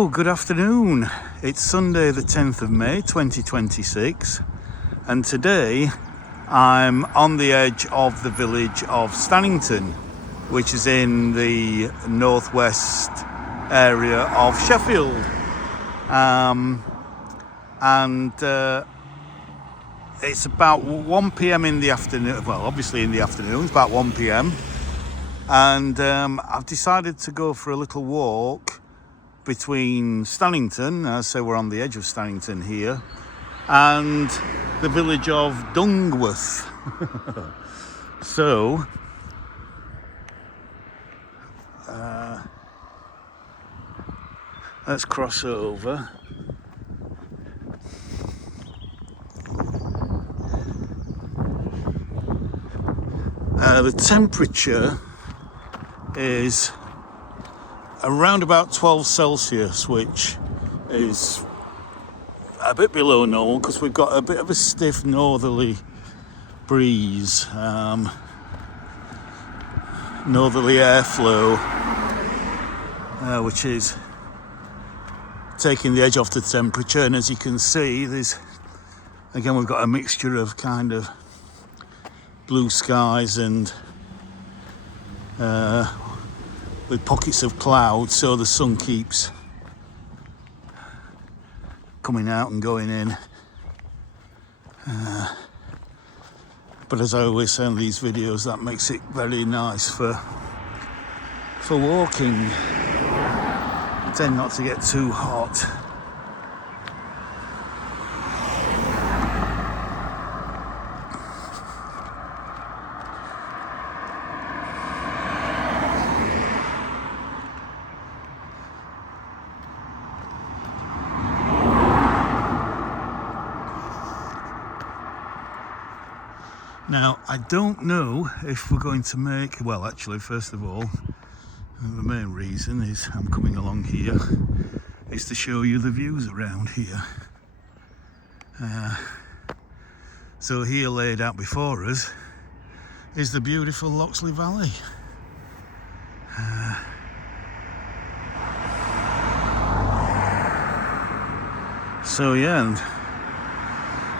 Hello, good afternoon. It's Sunday the 10th of May 2026 and today I'm on the edge of the village of Stannington, which is in the northwest area of Sheffield. It's about 1 p.m. in the afternoon, well obviously in the afternoon, it's about 1 p.m. and I've decided to go for a little walk between Stannington, I say we're on the edge of Stannington here, and the village of Dungworth. So let's cross over. The temperature is around about 12 Celsius, which is a bit below normal because we've got a bit of a stiff northerly breeze, northerly airflow, which is taking the edge off the temperature. And as you can see, we've got a mixture of kind of blue skies and with pockets of cloud, so the sun keeps coming out and going in. But as I always say in these videos, that makes it very nice for walking. I tend not to get too hot. Now, I don't know if we're going to make, well, actually, first of all, the main reason is I'm coming along here is to show you the views around here. So here laid out before us is the beautiful Loxley Valley. So yeah, and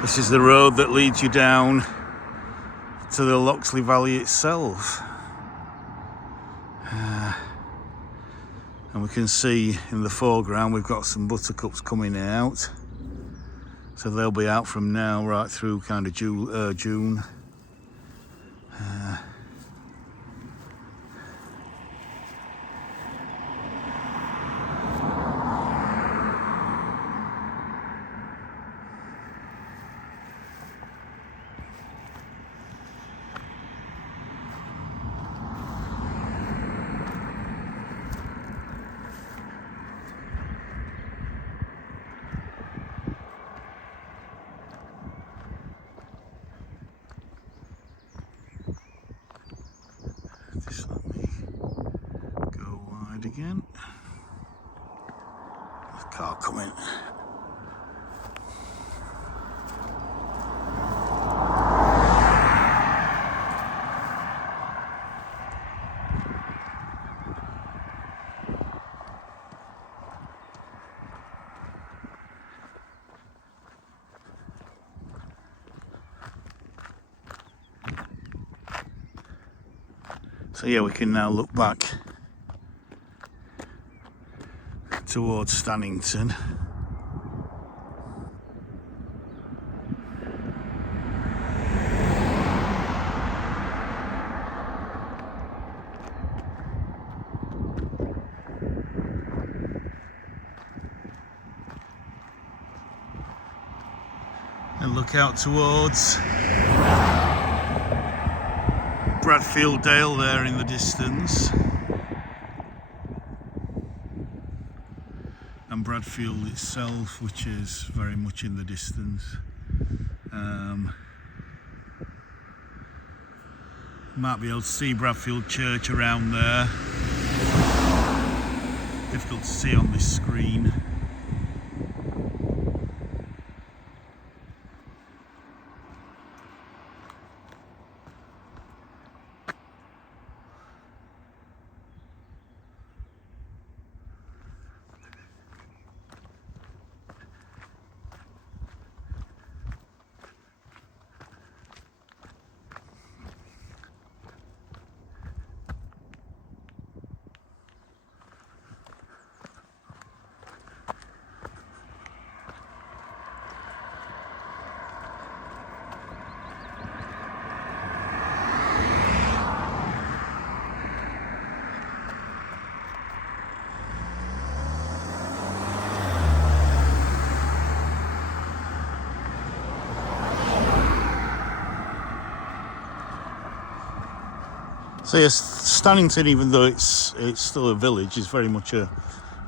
this is the road that leads you down to the Loxley Valley itself, and we can see in the foreground we've got some buttercups coming out, so they'll be out from now right through kind of June. Just let me go wide again. There's a car coming. So yeah, we can now look back towards Stannington. And look out towards Bradfield Dale there in the distance, and Bradfield itself, which is very much in the distance. Might be able to see Bradfield Church around there. Difficult to see on this screen. So yes, Stannington, even though it's still a village, is very much a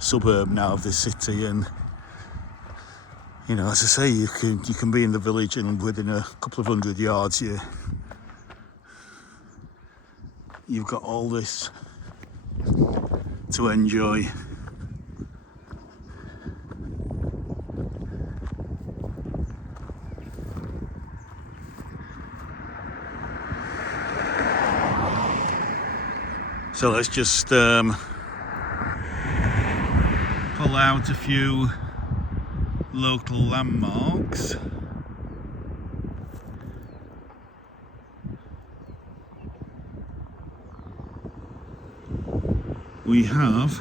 suburb now of the city, and you know, as I say, you can be in the village and within a couple of 100 yards you've got all this to enjoy. So let's just pull out a few local landmarks. We have,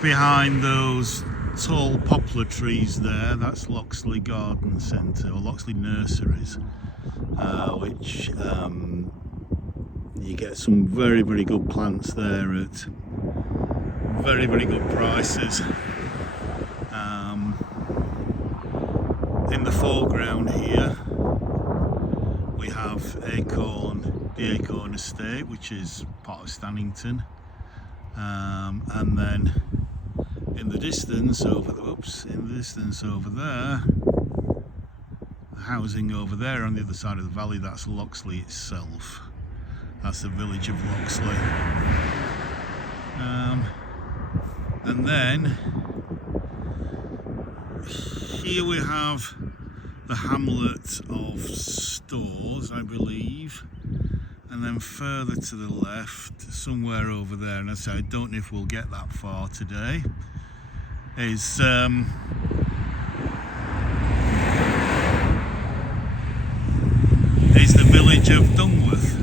behind those tall poplar trees there, that's Loxley Garden Centre, or Loxley Nurseries, which you get some very, very good plants there at very, very good prices. In the foreground here we have the Acorn Estate, which is part of Stannington, and then in the distance over there, the housing over there on the other side of the valley, that's Loxley itself. That's the village of Loxley. And then here we have the hamlet of Stores, I believe, and then further to the left, somewhere over there, and I say I don't know if we'll get that far today, is the village of Dungworth.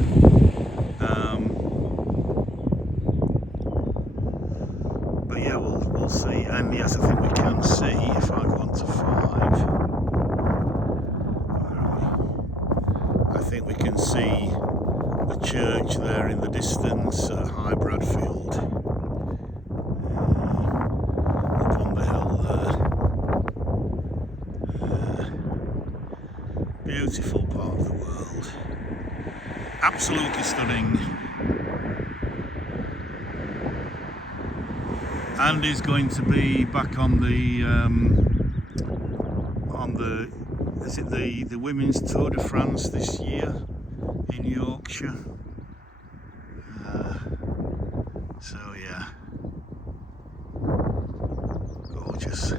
But yeah, we'll see. And yes, I think we can see, if I go on to 5, I think we can see the church there in the distance at High Bradfield, up on the hill there. Beautiful part of the world, absolutely stunning. Andy's going to be back on the is it the Women's Tour de France this year in Yorkshire. So yeah, gorgeous.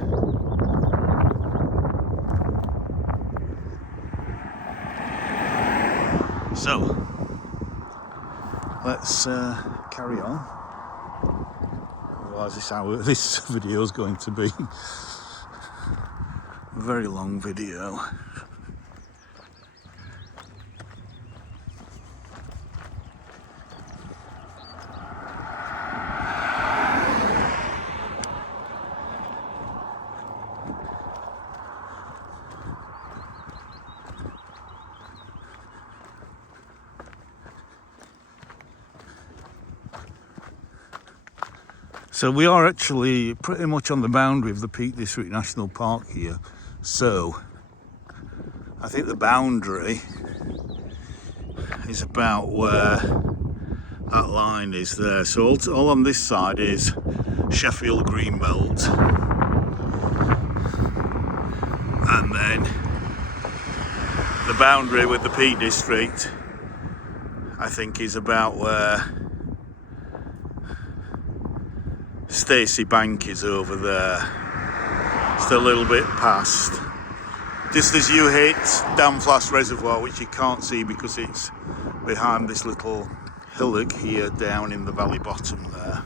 So let's carry on. Otherwise this video is going to be a very long video. So we are actually pretty much on the boundary of the Peak District National Park here. So I think the boundary is about where that line is there. So all on this side is Sheffield Greenbelt. And then the boundary with the Peak District, I think, is about where Stacey Bank is over there. Just a little bit past. Just as you hit Damflass Reservoir, which you can't see because it's behind this little hillock here down in the valley bottom there.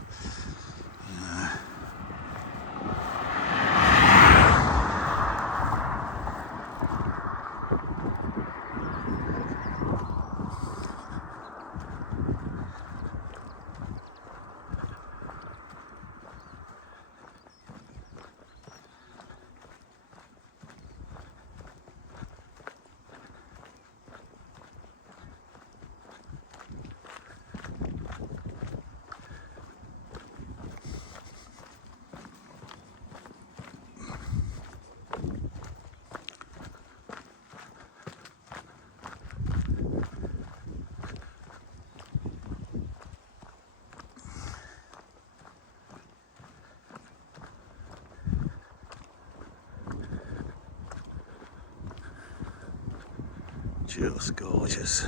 Just gorgeous.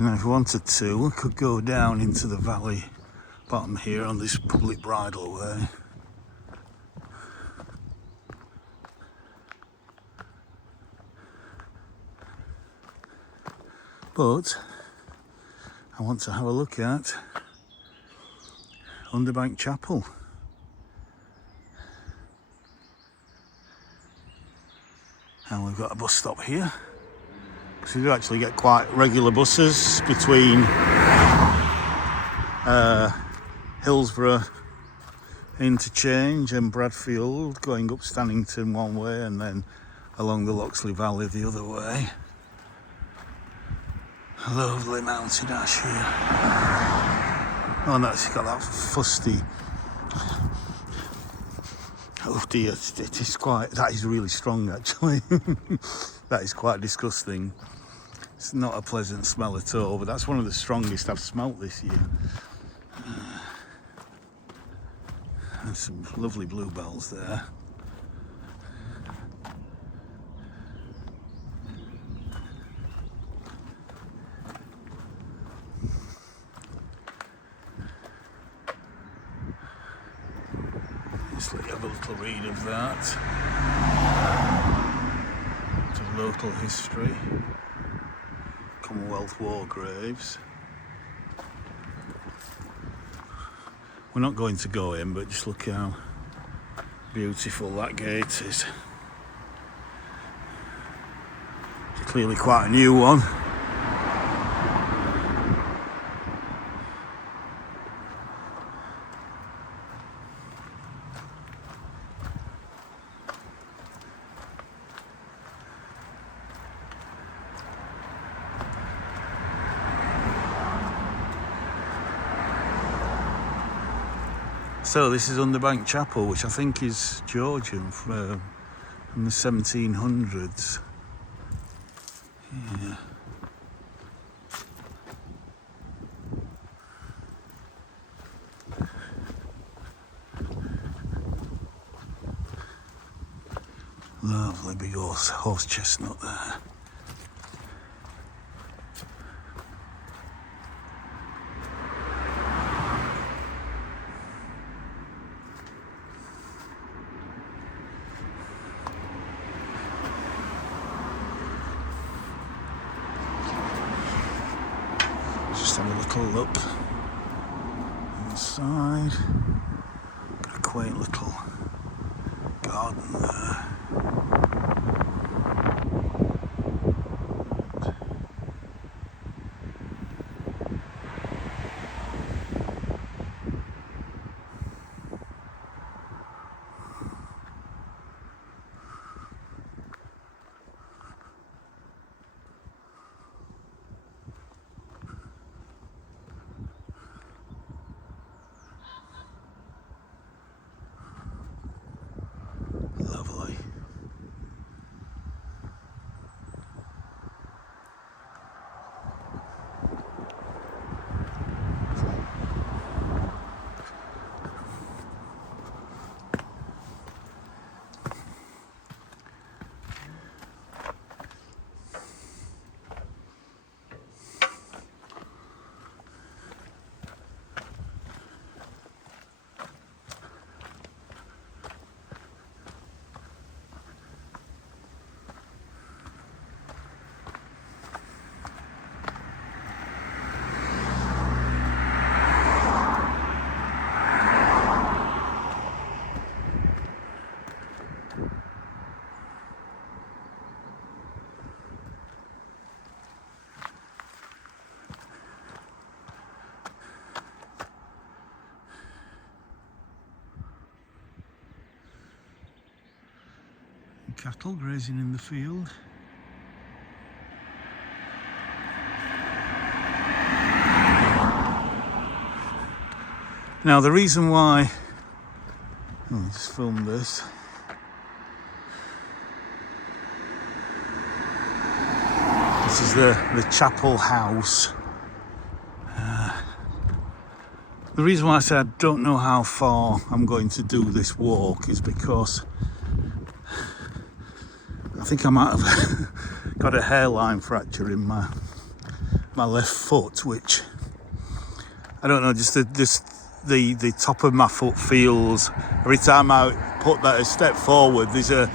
And if we wanted to, we could go down into the valley bottom here on this public bridleway. But I want to have a look at Underbank Chapel. And we've got a bus stop here. Because we do actually get quite regular buses between Hillsborough interchange and Bradfield, going up Stannington one way and then along the Loxley Valley the other way. Lovely mountain ash here. Oh, and that's got that fusty. Oh dear, it is quite. That is really strong actually. That is quite disgusting. It's not a pleasant smell at all, but that's one of the strongest I've smelt this year. And some lovely bluebells there. Just let you have a little read of that. Some local history. Commonwealth War graves. We're not going to go in, but just look how beautiful that gate is. It's clearly quite a new one. So this is Underbank Chapel, which I think is Georgian from the 1700s. Yeah. Lovely big horse chestnut there. Just have a little look inside. Got a quaint little garden there. Lovely. Cattle grazing in the field. Now the reason why, let me just film this. This is the chapel house. The reason why I say I don't know how far I'm going to do this walk is because I think I might have got a hairline fracture in my left foot, which I don't know, just the top of my foot feels, every time I put that a step forward, there's a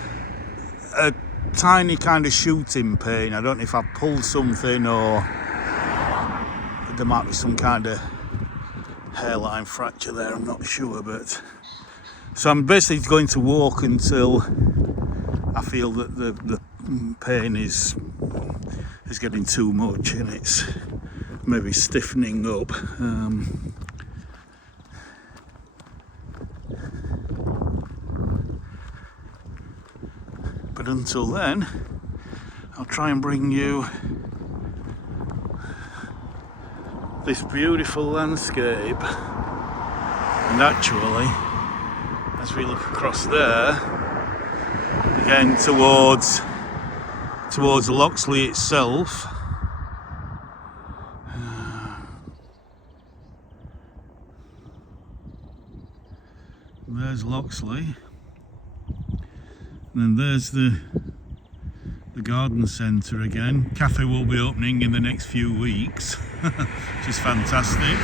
tiny kind of shooting pain. I don't know if I've pulled something or there might be some kind of hairline fracture there, I'm not sure. But so I'm basically going to walk until I feel that the pain is getting too much and it's maybe stiffening up. But until then, I'll try and bring you this beautiful landscape. And actually, as we look across there, again towards Loxley itself, there's Loxley, and then there's the garden centre again. Cafe will be opening in the next few weeks, which is fantastic.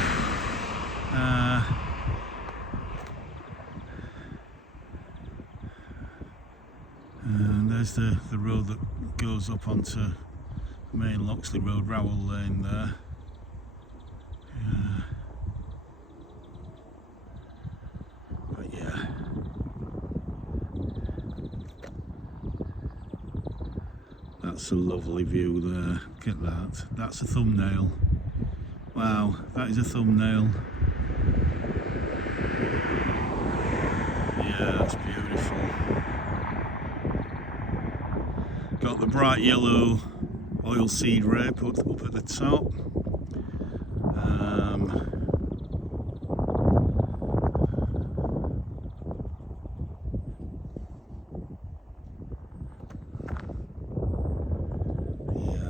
And there's the road that goes up onto main Loxley Road, Rowell Lane there. But yeah. That's a lovely view there. Look at that. That's a thumbnail. Wow, that is a thumbnail. Yeah, that's beautiful. Got the bright yellow oilseed rape up at the top.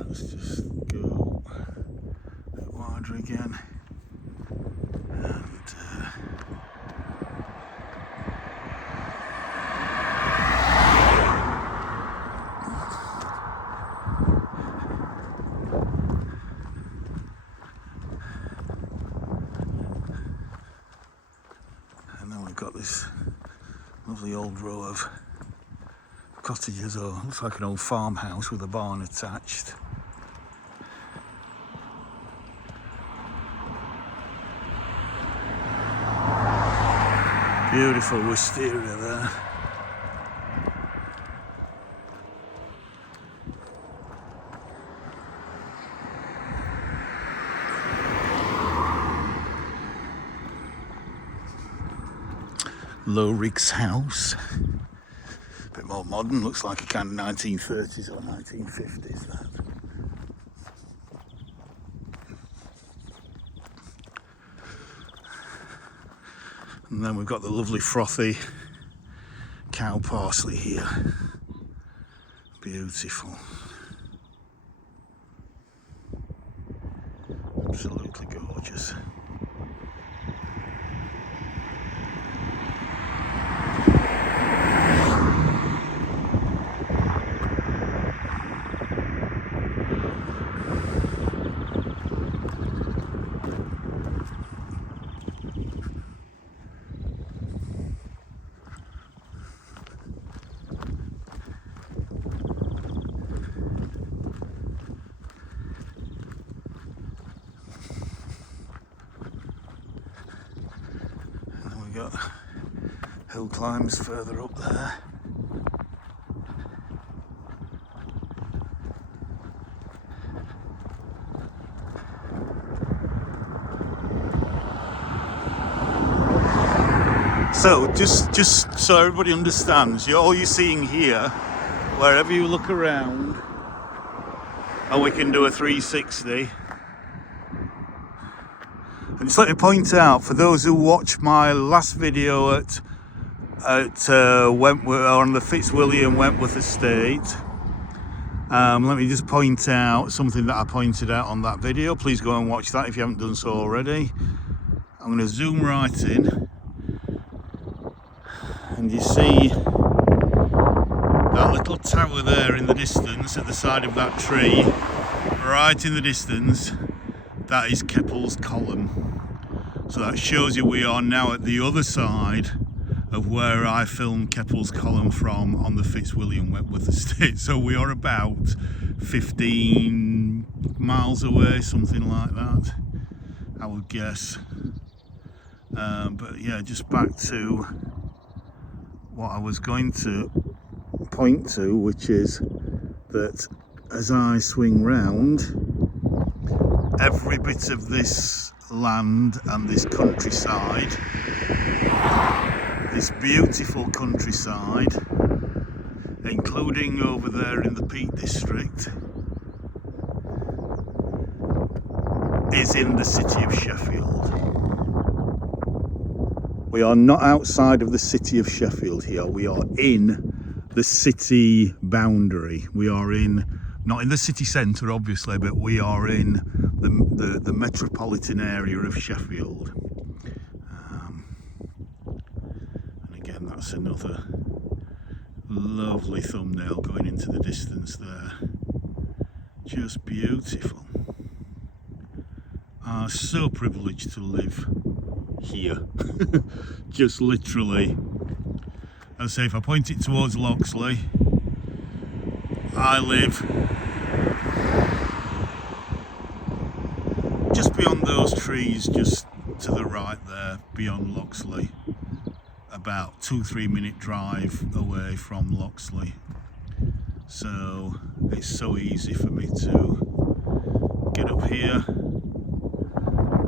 Let's just go a bit wider again. And then we've got this lovely old row of cottages, or looks like an old farmhouse with a barn attached. Beautiful wisteria there. Low Riggs house. A bit more modern, looks like a kind of 1930s or 1950s that. And then we've got the lovely frothy cow parsley here. Beautiful. Absolutely gorgeous. Got hill climbs further up there. So just so everybody understands, all you're seeing here, wherever you look around, and we can do a 360. And just let me point out, for those who watched my last video at Wentworth, or on the Fitzwilliam Wentworth estate, let me just point out something that I pointed out on that video. Please go and watch that if you haven't done so already. I'm going to zoom right in, and you see that little tower there in the distance at the side of that tree, right in the distance. That is Keppel's Column. So that shows you we are now at the other side of where I filmed Keppel's Column from on the Fitzwilliam Wentworth estate. So we are about 15 miles away, something like that, I would guess. But yeah, just back to what I was going to point to, which is that as I swing round, every bit of this land and this countryside, this beautiful countryside, including over there in the Peak District, is in the city of Sheffield. We are not outside of the city of Sheffield here. We are in the city boundary. We are not in the city centre, obviously, but we are in the metropolitan area of Sheffield. And again, that's another lovely thumbnail going into the distance there. Just beautiful. So privileged to live here. Just literally, as I say, if I point it towards Loxley, I live just beyond those trees, just to the right there, beyond Loxley, about 2-3 minute drive away from Loxley. So it's so easy for me to get up here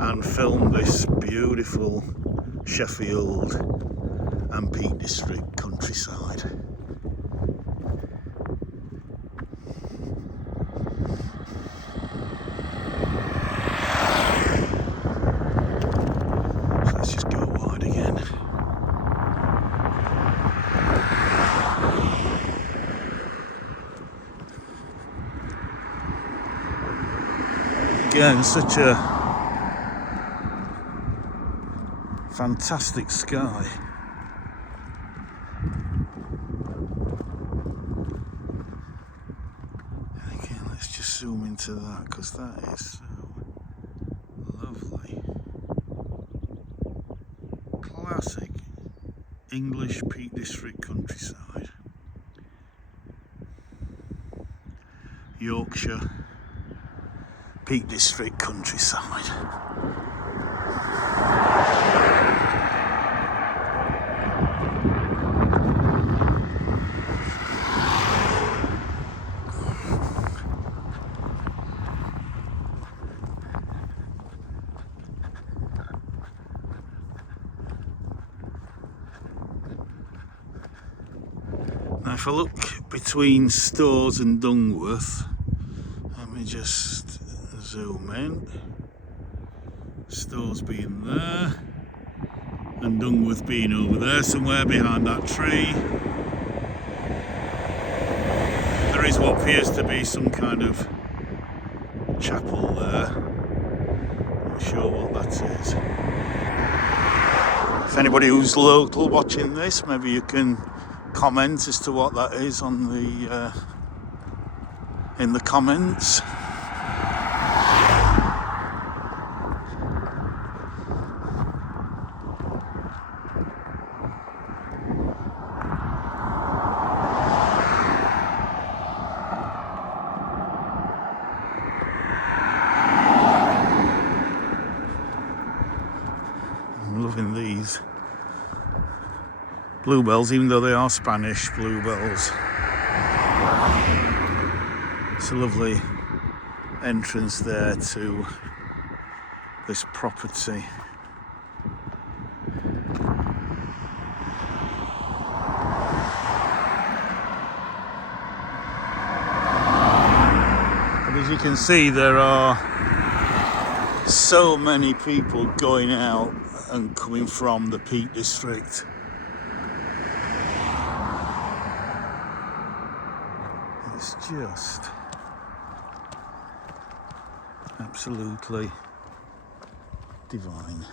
and film this beautiful Sheffield and Peak District countryside. So let's just go wide again. Again, such a fantastic sky. And again, let's just zoom into that, because that is so lovely. Classic English Peak District countryside. Yorkshire Peak District countryside. Now if I look between Stores and Dungworth, let me just zoom in. Stores being there and Dungworth being over there, somewhere behind that tree. There is what appears to be some kind of chapel there. Not sure what that is. If anybody who's local watching this, maybe you can comment as to what that is on the in the comments. I'm loving these bluebells, even though they are Spanish bluebells. It's a lovely entrance there to this property. But as you can see, there are So many people going out and coming from the Peak District. It's just absolutely divine.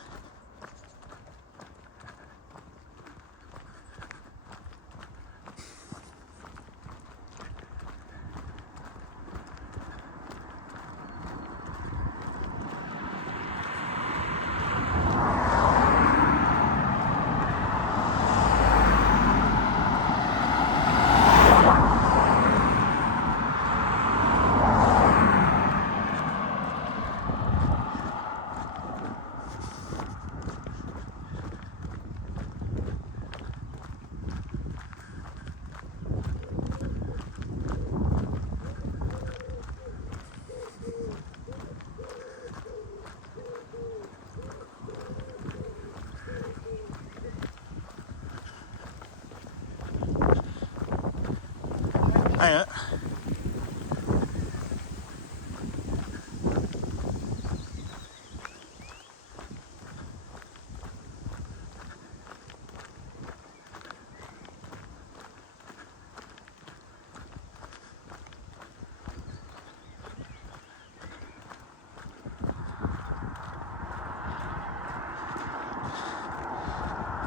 Hiya.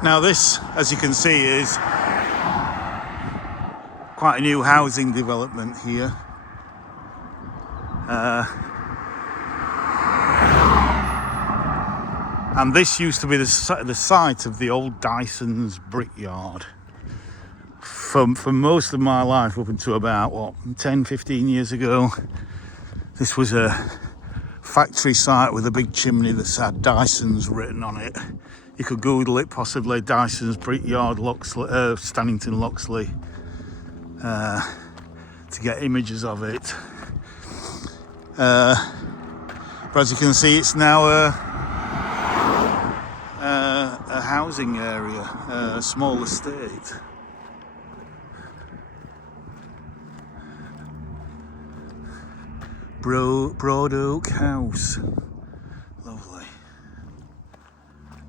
Now this, as you can see, is quite a new housing development here. And this used to be the site of the old Dyson's brickyard. For most of my life, up until about, 10, 15 years ago, this was a factory site with a big chimney that had Dyson's written on it. You could Google it, possibly, Dyson's brickyard, Stannington, Loxley, to get images of it. But as you can see, it's now a housing area, a small estate. Broad Oak House. Lovely.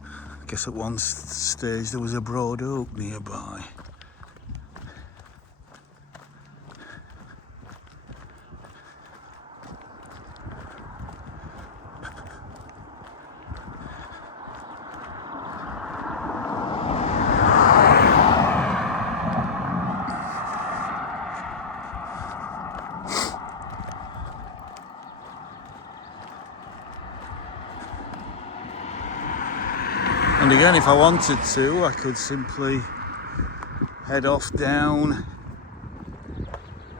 I guess at one stage there was a broad oak nearby. And again, if I wanted to, I could simply head off down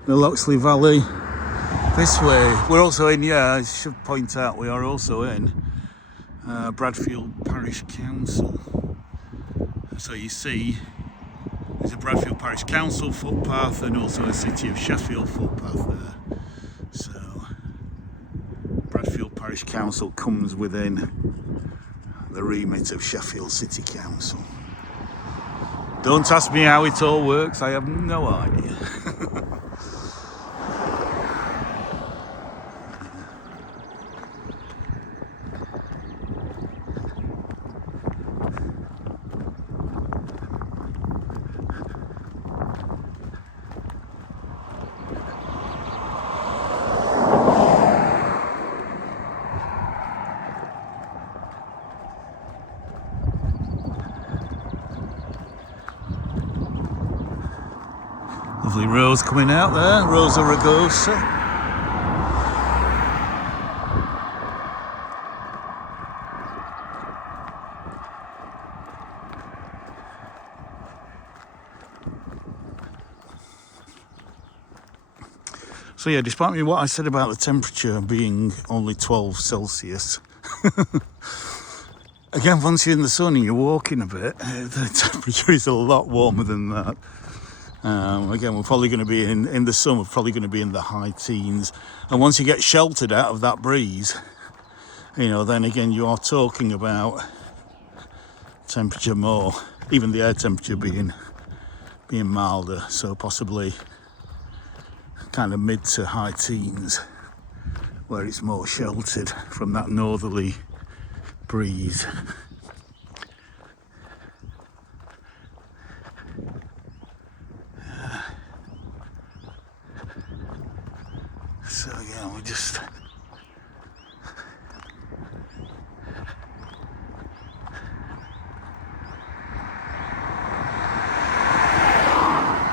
the Loxley Valley this way. We're also in, I should point out, we are also in Bradfield Parish Council. So you see, there's a Bradfield Parish Council footpath and also a City of Sheffield footpath there. So Bradfield Parish Council comes within the remit of Sheffield City Council. Don't ask me how it all works, I have no idea. Lovely rose coming out there, Rosa rugosa. So yeah, despite what I said about the temperature being only 12 Celsius, again, once you're in the sun and you're walking a bit, the temperature is a lot warmer than that. Again, we're probably going to be in the summer, probably going to be in the high teens. And once you get sheltered out of that breeze, then again, you are talking about temperature more, even the air temperature being milder. So possibly kind of mid to high teens where it's more sheltered from that northerly breeze. So yeah, we just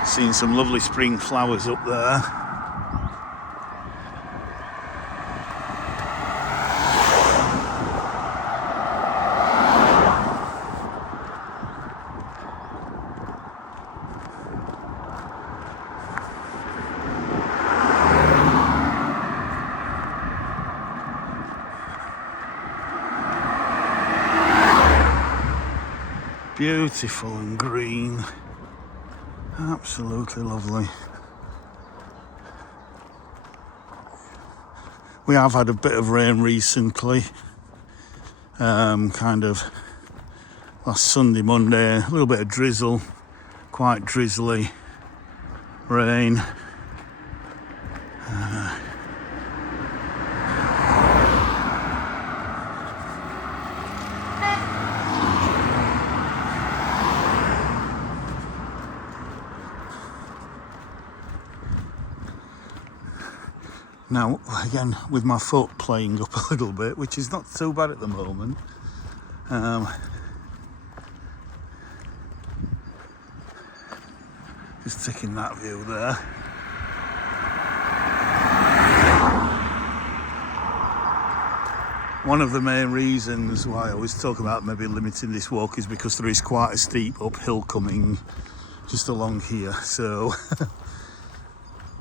seeing some lovely spring flowers up there. Beautiful and green, absolutely lovely. We have had a bit of rain recently, kind of last Sunday, Monday, a little bit of drizzle, quite drizzly rain. Now, again, with my foot playing up a little bit, which is not too bad at the moment. Just taking that view there. One of the main reasons why I always talk about maybe limiting this walk is because there is quite a steep uphill coming just along here. So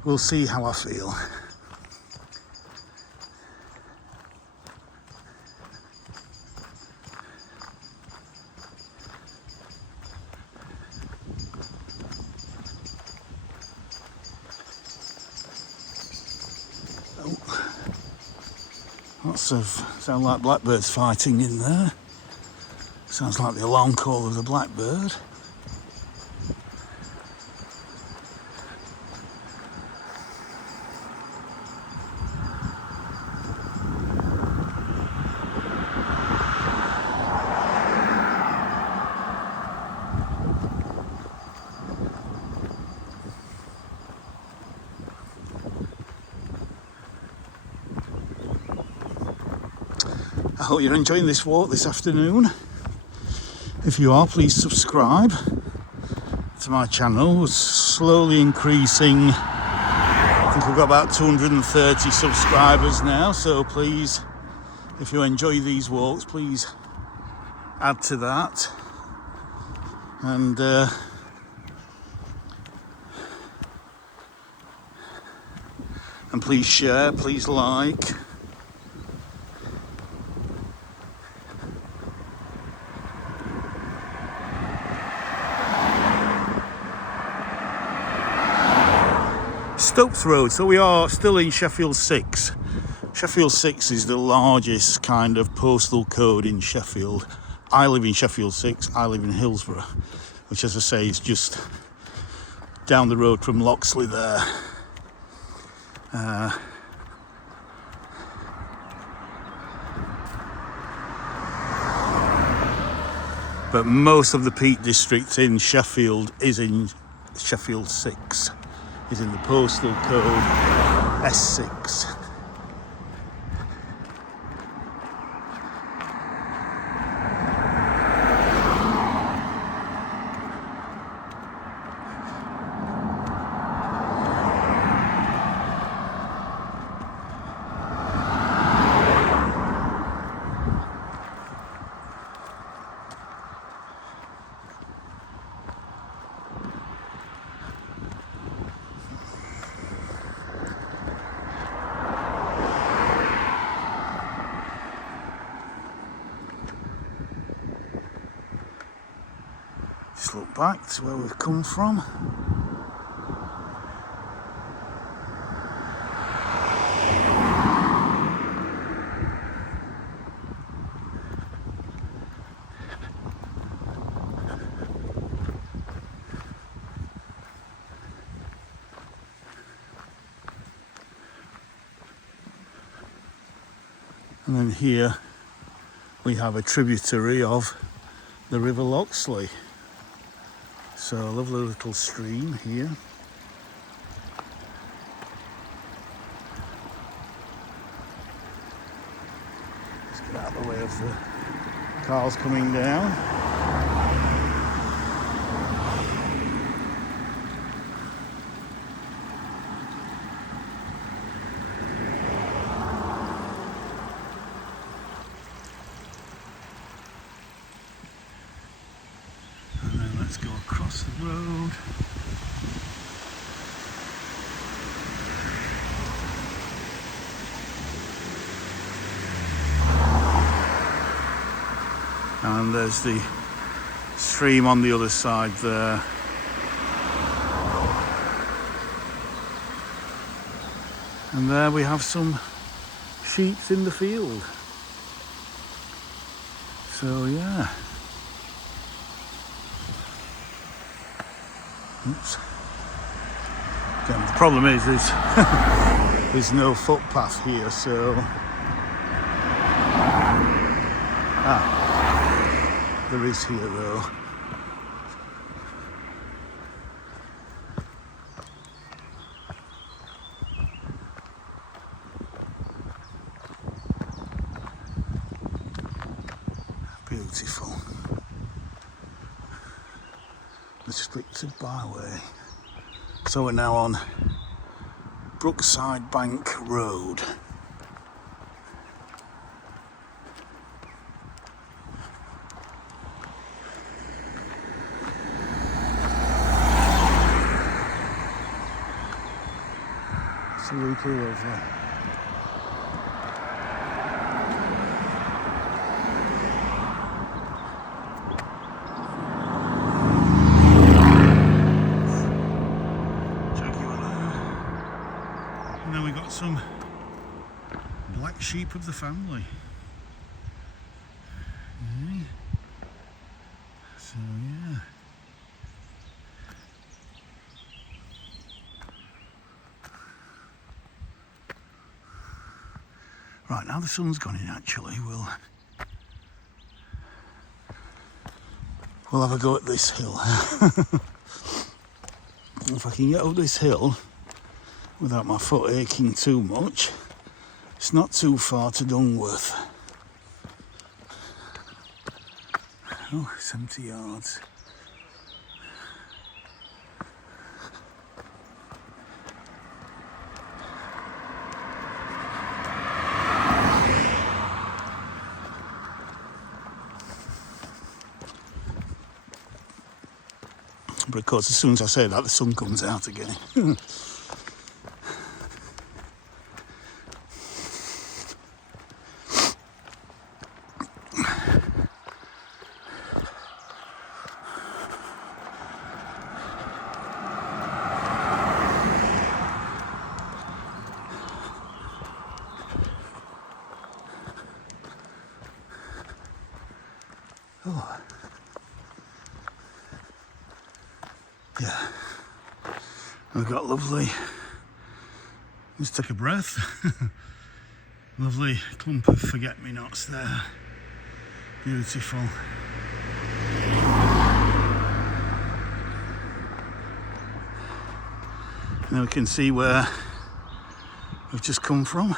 we'll see how I feel. Lots of, sound like blackbirds fighting in there. Sounds like the alarm call of the blackbird. I hope you're enjoying this walk this afternoon. If you are, please subscribe to my channel. We're slowly increasing. I think we've got about 230 subscribers now, so please, if you enjoy these walks, please add to that. And please share, please like. Stokes Road, so we are still in Sheffield 6. Sheffield 6 is the largest kind of postal code in Sheffield. I live in Sheffield 6, I live in Hillsborough, which, as I say, is just down the road from Loxley there. But most of the Peak District in Sheffield is in Sheffield 6. Is in the postal code S6. Just look back to where we've come from. And then here we have a tributary of the River Loxley. So a lovely little stream here. Let's get out of the way of the cars coming down. Let's go across the road. And there's the stream on the other side there. And there we have some sheep in the field. So yeah. Oops. Again, the problem is there's no footpath here, so there is here though. Beautiful. Restricted byway. So we're now on Brookside Bank Road. Absolutely lovely. And then we got some black sheep of the family. Okay. So yeah. Right, now the sun's gone in actually, we'll have a go at this hill. If I can get up this hill without my foot aching too much, it's not too far to Dungworth. Oh, 70 yards. But of course, as soon as I say that, the sun comes out again. Oh. Yeah, we've got lovely, let's take a breath, lovely clump of forget-me-nots there, beautiful. Now we can see where we've just come from.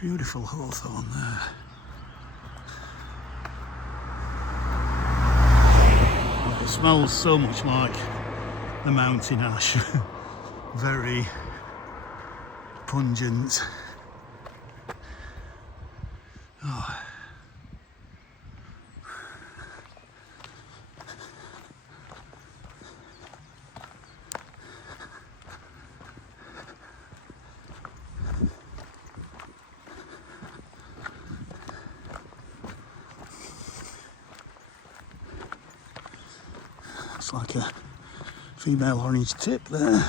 Beautiful hawthorn there. Oh, it smells so much like the mountain ash. Very pungent. Oh. It's like a female orange tip there.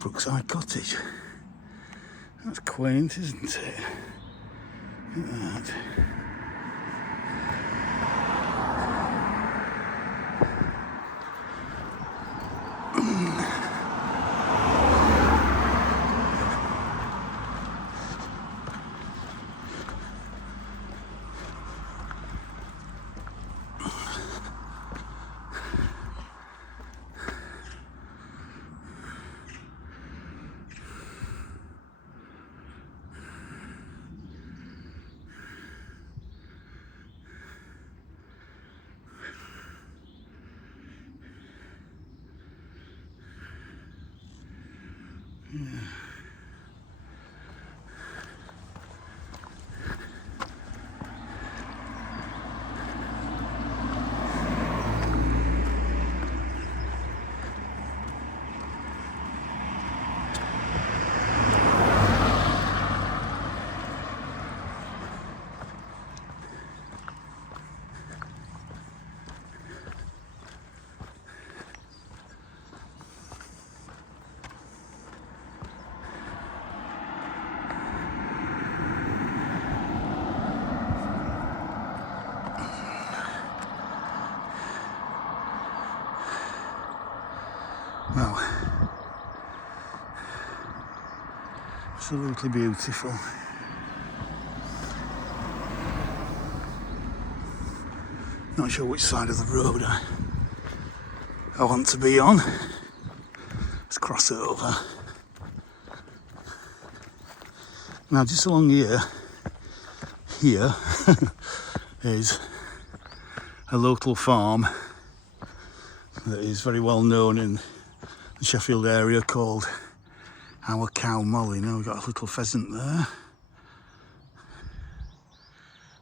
Brookside Cottage. That's quaint, isn't it? Look at that. Well, absolutely beautiful. Not sure which side of the road I want to be on. Let's cross it over. Now, just along here is a local farm that is very well known in the Sheffield area called Our Cow Molly. Now we've got a little pheasant there.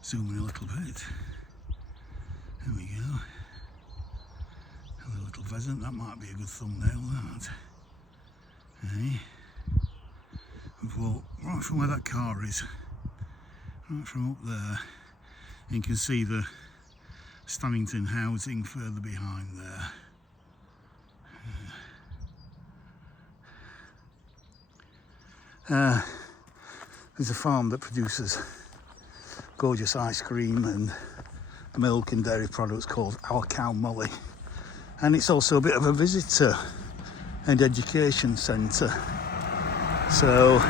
Zoom in a little bit. There we go. A little pheasant, that might be a good thumbnail, that. Hey. We've walked right from where that car is, right from up there. You can see the Stannington housing further behind there. There's a farm that produces gorgeous ice cream and milk and dairy products called Our Cow Molly, and it's also a bit of a visitor and education centre. So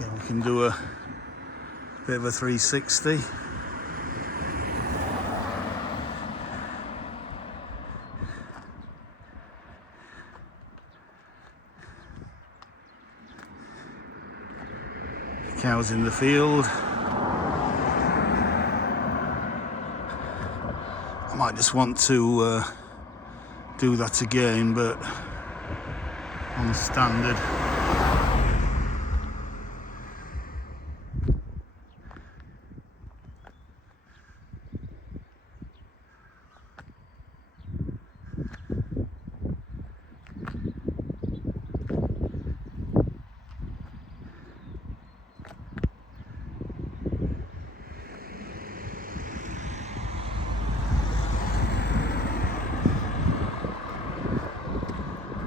yeah, we can do a bit of a 360. Cows in the field. I might just want to do that again, but on standard.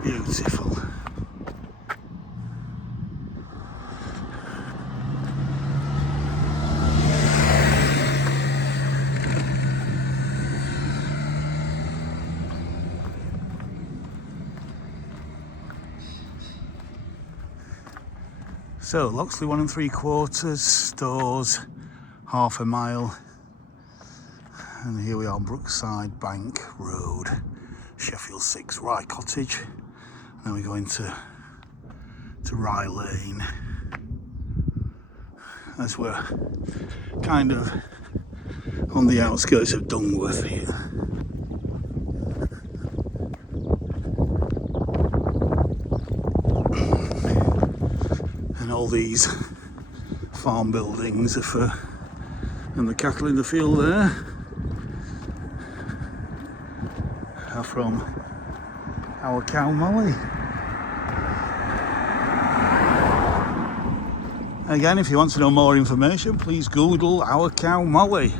Beautiful. So Loxley 1 3/4, Stores, half a mile. And here we are, Brookside Bank Road, Sheffield 6, Rye Cottage. Then we go into Rye Lane, as we're kind of on the outskirts of Dungworth here. And all these farm buildings are for, and the cattle in the field there are from our cow Molly. Again, if you want to know more information, please Google our cow Molly.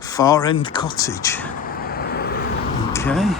Far End Cottage. Okay.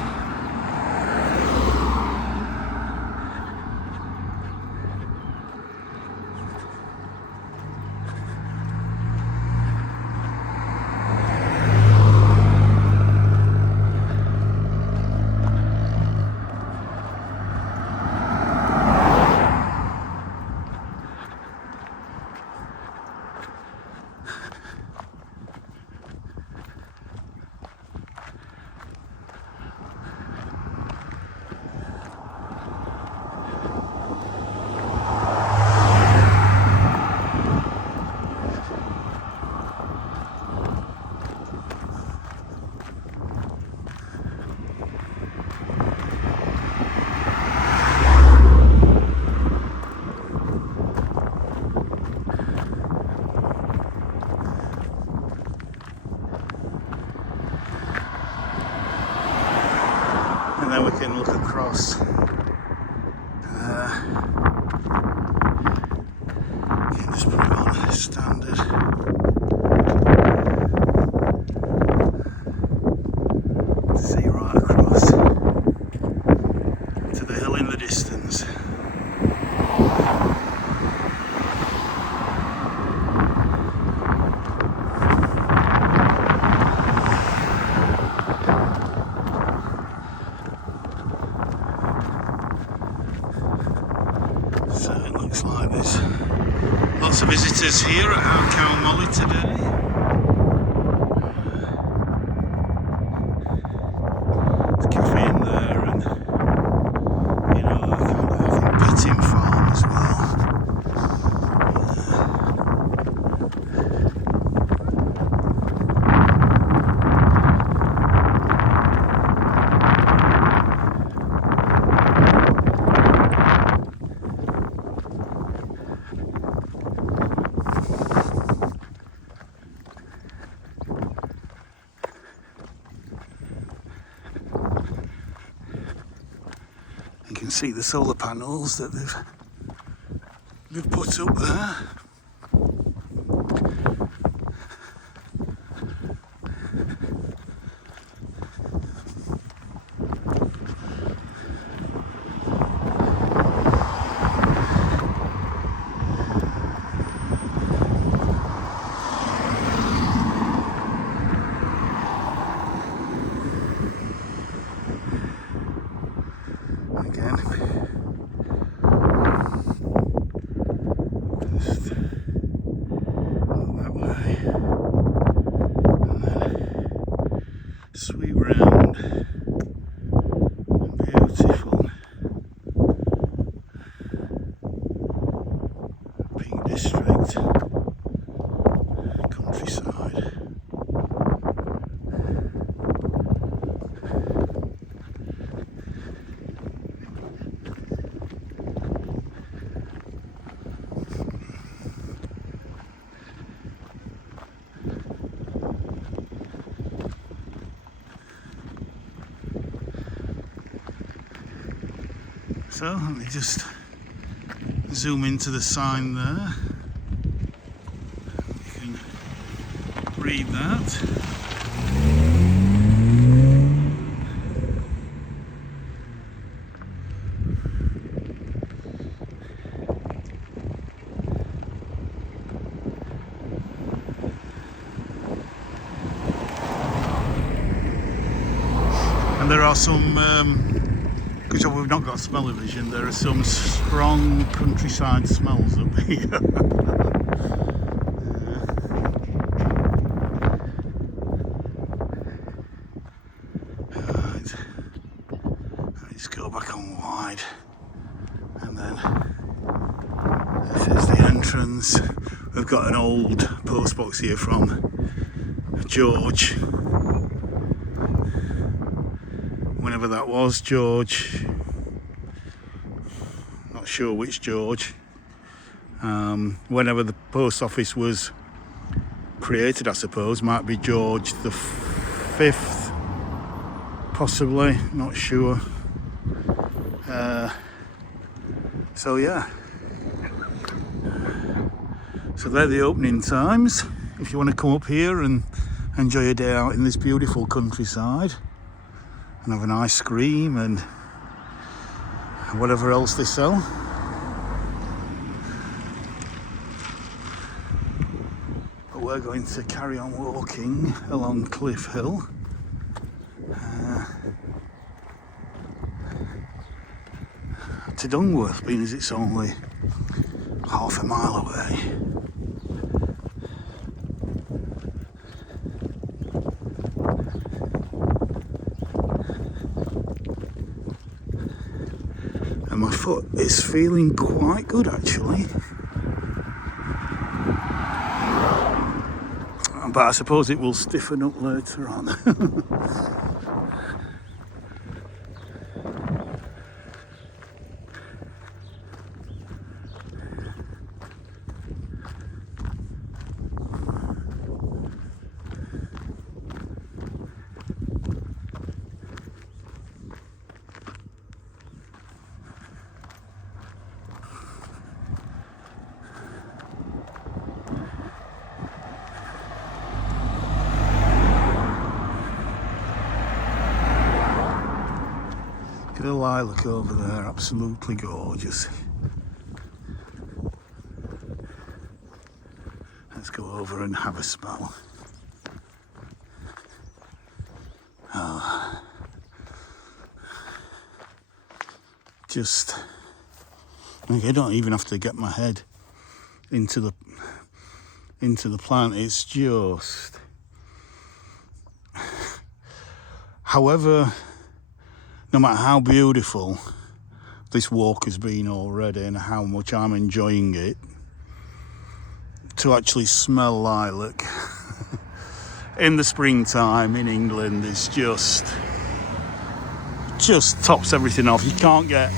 And then we can look across. You can just put it on standard. See right across to the hill in the distance. So it looks like there's lots of visitors here at our cow Molly today. There's a cafe in there and, you know, a kind of, I think, petting farm as well. You can see the solar panels that they've put up there. Again, just that way, and then sweep round, beautiful Peak District, countryside. So let me just zoom into the sign there. You can read that. are some, because we've not got smell-o-vision, there are some strong countryside smells up here. Right. Let's go back on wide, and then this is the entrance. We've got an old postbox here from George, whenever that was, George, not sure which George, whenever the post office was created, I suppose, might be George the 5th, possibly, not sure. So yeah, so they're the opening times if you want to come up here and enjoy a day out in this beautiful countryside and have an ice cream and whatever else they sell. But we're going to carry on walking along Cliff Hill. To Dungworth, being as it's only half a mile away. And my foot is feeling quite good actually. But I suppose it will stiffen up later on. Look at the lilac over there, absolutely gorgeous. Let's go over and have a smell. Oh. Just, I don't even have to get my head into the plant. It's just, however, no matter how beautiful this walk has been already and how much I'm enjoying it, to actually smell lilac in the springtime in England is just tops everything off. You can't get,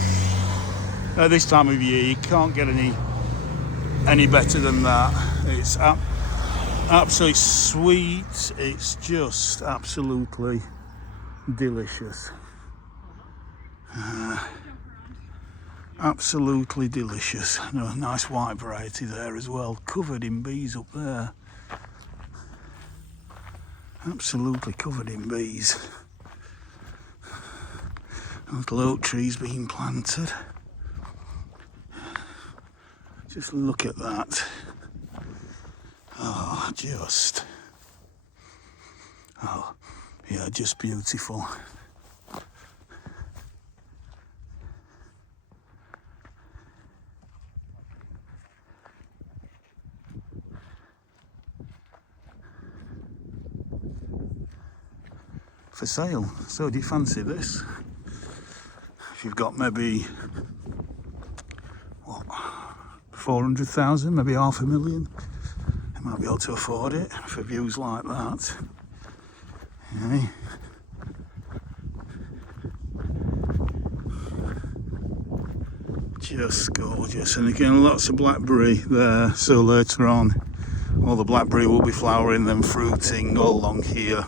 at this time of year, you can't get any better than that. It's absolutely sweet. It's just absolutely delicious. Absolutely delicious. A nice white variety there as well, covered in bees up there. Absolutely covered in bees. Little oak trees being planted. Just look at that. Oh, yeah, just beautiful. For sale. So do you fancy this? If you've got maybe, what, 400,000, maybe 500,000, you might be able to afford it for views like that. Yeah. Just gorgeous. And again, lots of blackberry there. So later on, all the blackberry will be flowering, then fruiting all along here.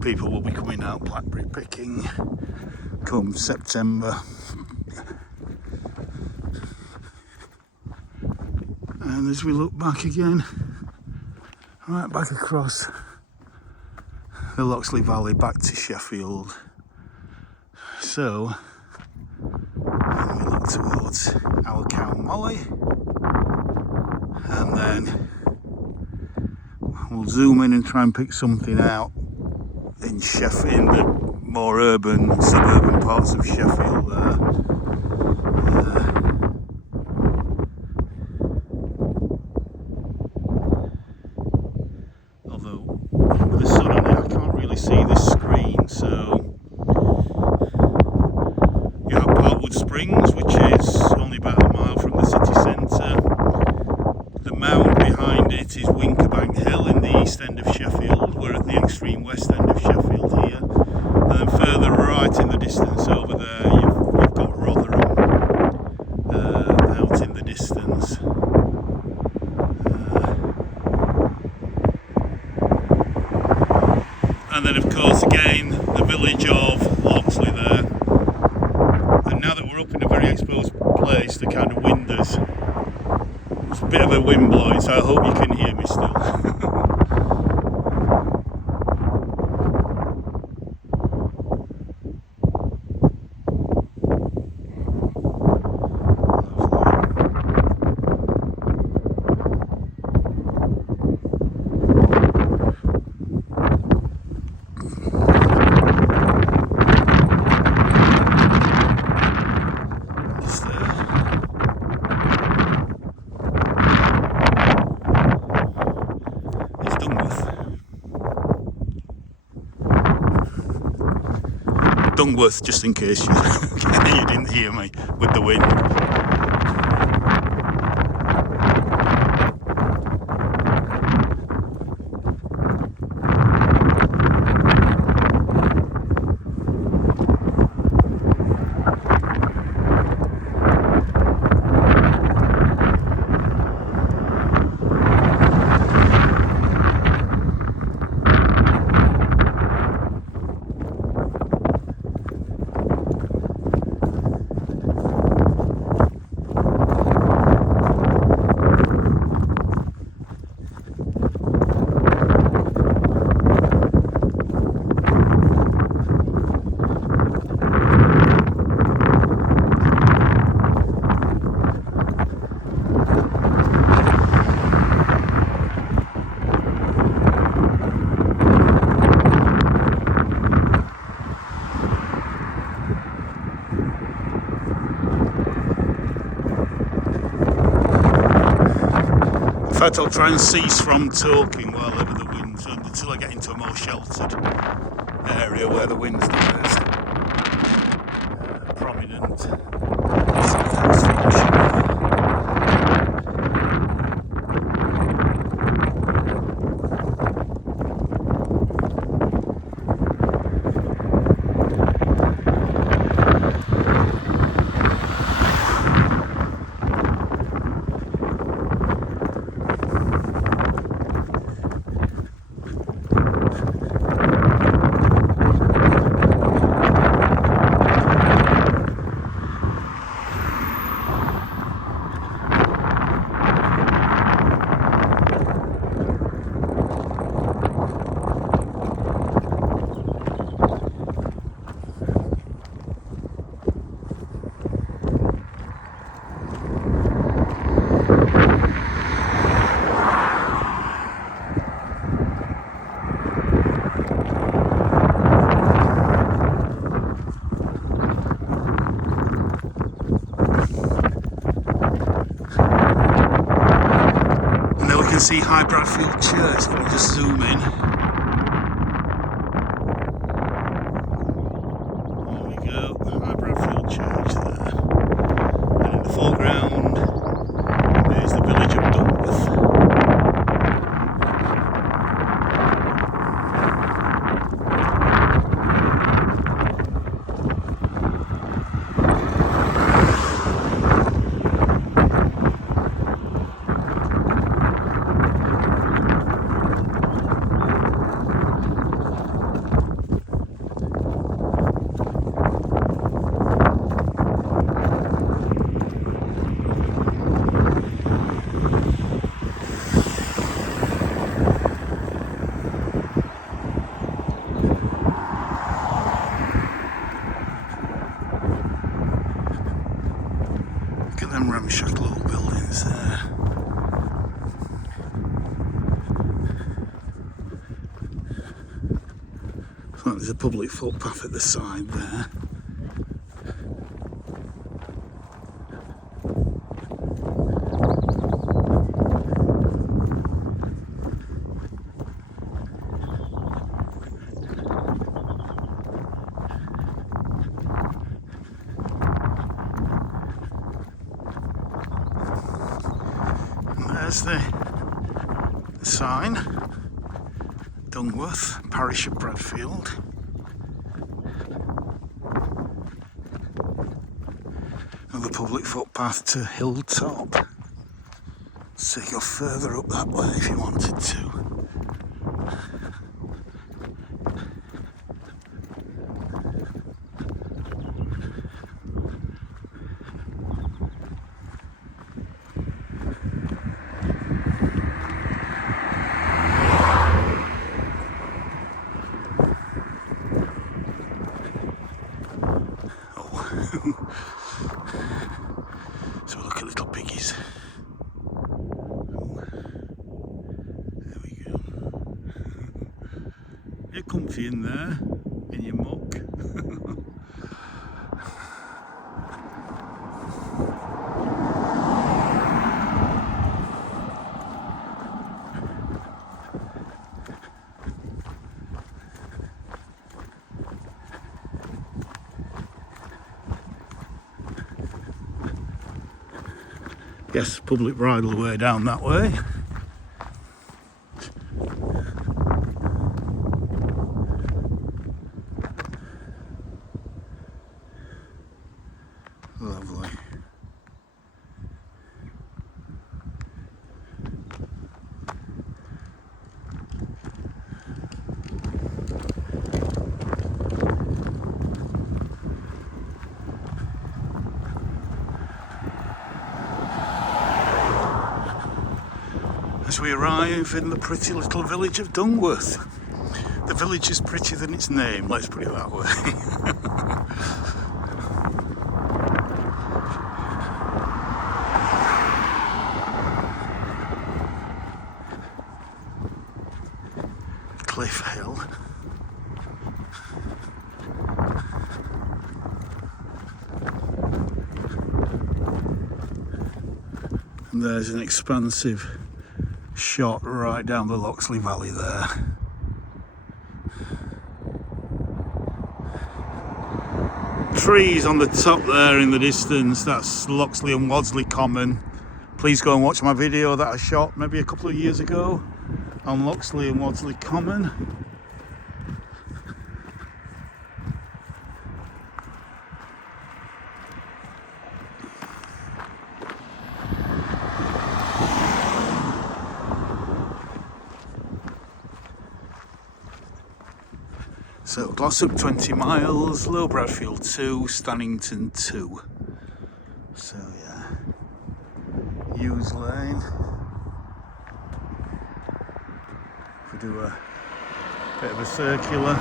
People will be coming out blackberry picking come September. And as we look back again, right back across the Loxley Valley back to Sheffield. So, and we look towards our cow Molly, and then we'll zoom in and try and pick something out in Sheffield, in the more urban, suburban parts of Sheffield there. Although with the sun on it, I can't really see this screen. So you have Parkwood Springs, which is only about a mile from the city centre. The mound behind it is Winkerbank Hill in the east end of Sheffield. We're at the extreme west end of Sheffield here. And then further right in the distance over there, you've got Rotherham out in the distance. And then of course again the village of Loxley there. And now that we're up in a very exposed place, the kind of wind is, it's a bit of a wind blowing, so I hope you can hear me still. Dungworth, just in case you didn't hear me with the wind. In fact, I'll try and cease from talking while over the wind until I get into a more sheltered area where the wind's not as prominent. See High Bradfield Church. Let me just zoom in. There we go, High Bradfield Church there. And in the foreground there's the village of Dungworth. Them ramshackle little buildings there. So there's a public footpath at the side there. There's the sign, Dungworth, parish of Bradfield. Another public footpath to Hilltop. So you go further up that way if you wanted to. So look at little piggies. There we go. You're comfy in there, in your muck. Yes, public bridle way down that way. Lovely. As we arrive in the pretty little village of Dungworth. The village is prettier than its name, let's put it that way. Cliff Hill. And there's an expansive shot right down the Loxley Valley there. Trees on the top there in the distance, that's Loxley and Wadsley Common. Please go and watch my video that I shot maybe a couple of years ago on Loxley and Wadsley Common. So Glossop 20 miles, Low Bradfield 2, Stannington 2. So yeah, Hughes Lane. If we do a bit of a circular.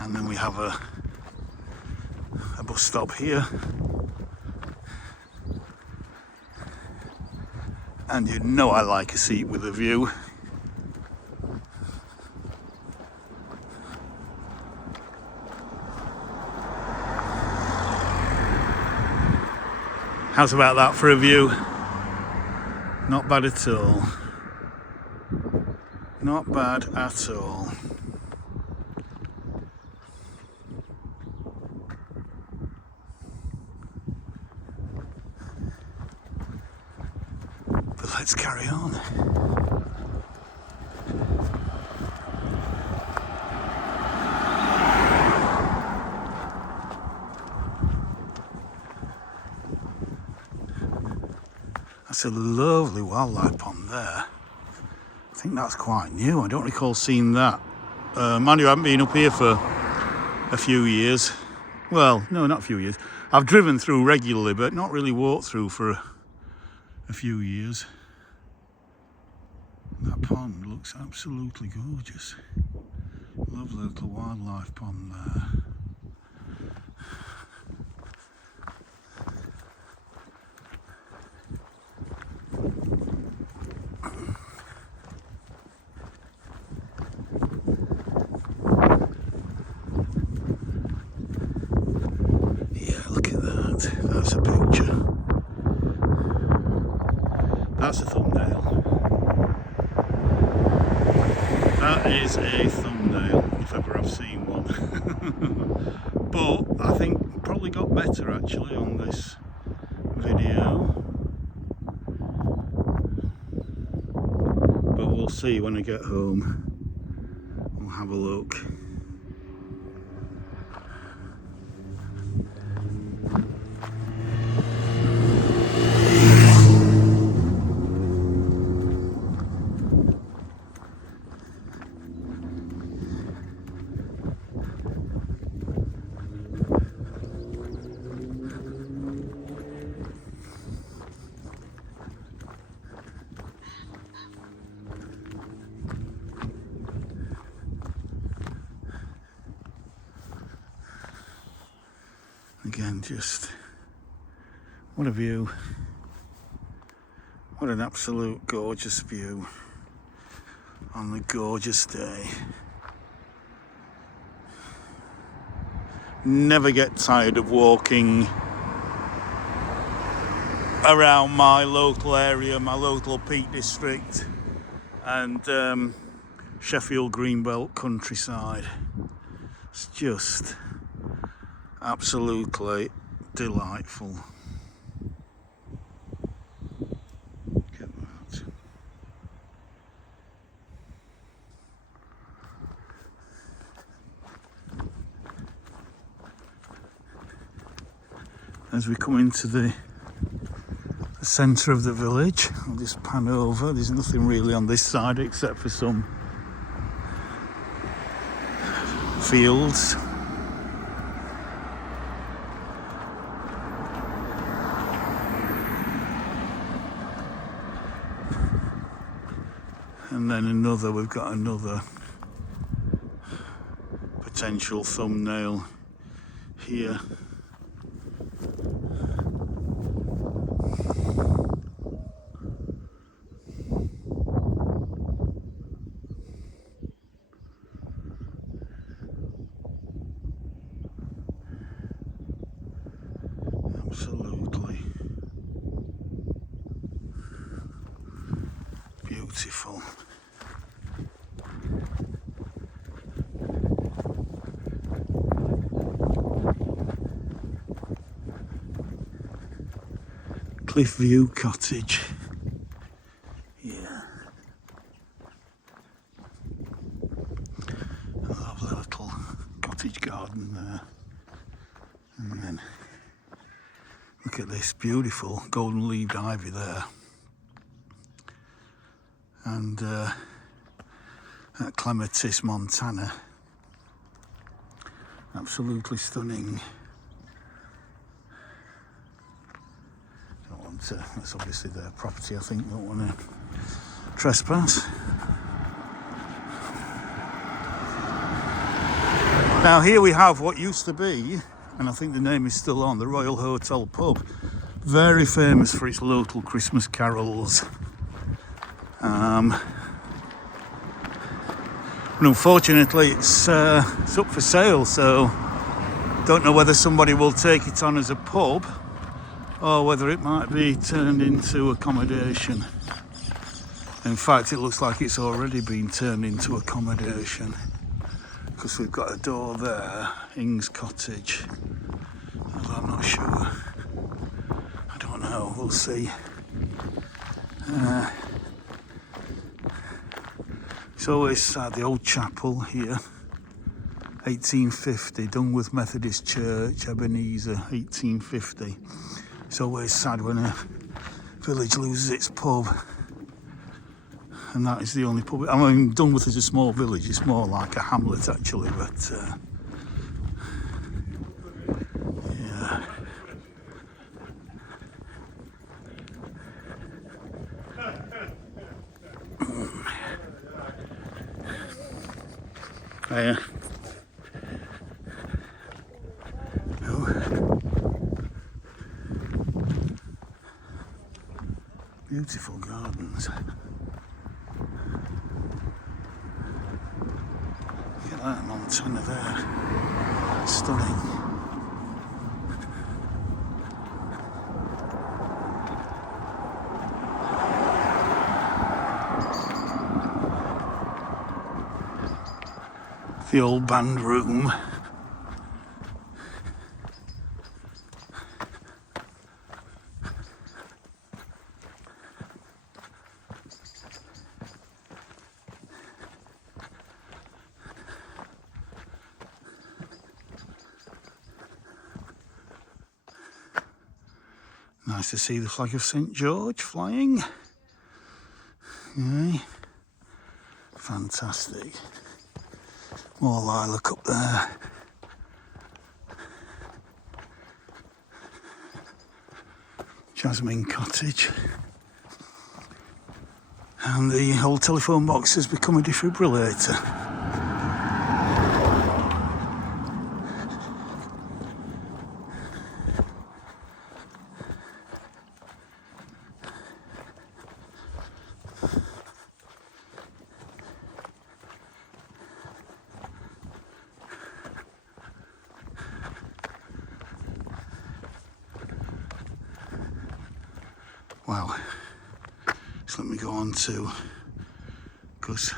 And then we have a bus stop here. And you know I like a seat with a view. How's about that for a view? Not bad at all. Not bad at all. But let's carry on. That's a lovely wildlife pond there. I think that's quite new. I don't recall seeing that. Mind you, I haven't been up here for a few years. Well, no, not a few years. I've driven through regularly, but not really walked through for a few years. That pond looks absolutely gorgeous. Lovely little wildlife pond there. Yeah, look at that. That's a picture. That's a thumbnail. That is a thumbnail, if ever I've seen one. But I think probably got better actually on this video. But we'll see when I get home. We'll have a look. Again, just what a view. What an absolute gorgeous view on a gorgeous day. Never get tired of walking around my local area, my local Peak District and Sheffield Greenbelt countryside. It's just absolutely delightful. Look at that. As we come into the centre of the village, I'll just pan over. There's nothing really on this side except for some fields. And then we've got another potential thumbnail here. Absolutely beautiful. Cliffview Cottage. Yeah. A lovely little cottage garden there. And then look at this beautiful golden leaved ivy there. And at Clematis, Montana. Absolutely stunning. That's obviously their property, I think. Don't want to trespass. Now here we have what used to be, and I think the name is still on, the Royal Hotel pub. Very famous for its local Christmas carols. And unfortunately it's up for sale, so don't know whether somebody will take it on as a pub or whether it might be turned into accommodation. In fact, it looks like it's already been turned into accommodation because we've got a door there, Ing's Cottage. Although I'm not sure. I don't know, we'll see. It's always the old chapel here, 1850, Dungworth Methodist Church, Ebenezer, 1850. It's always sad when a village loses its pub, and that is the only pub. I mean, Dungworth is a small village, it's more like a hamlet actually, but yeah. Oh. Beautiful gardens. Look at that Montana there. Stunning. The old band room. Nice to see the flag of St. George flying. Okay. Fantastic. More lilac up there. Jasmine Cottage. And the old telephone box has become a defibrillator. Wow. So let me go on to, because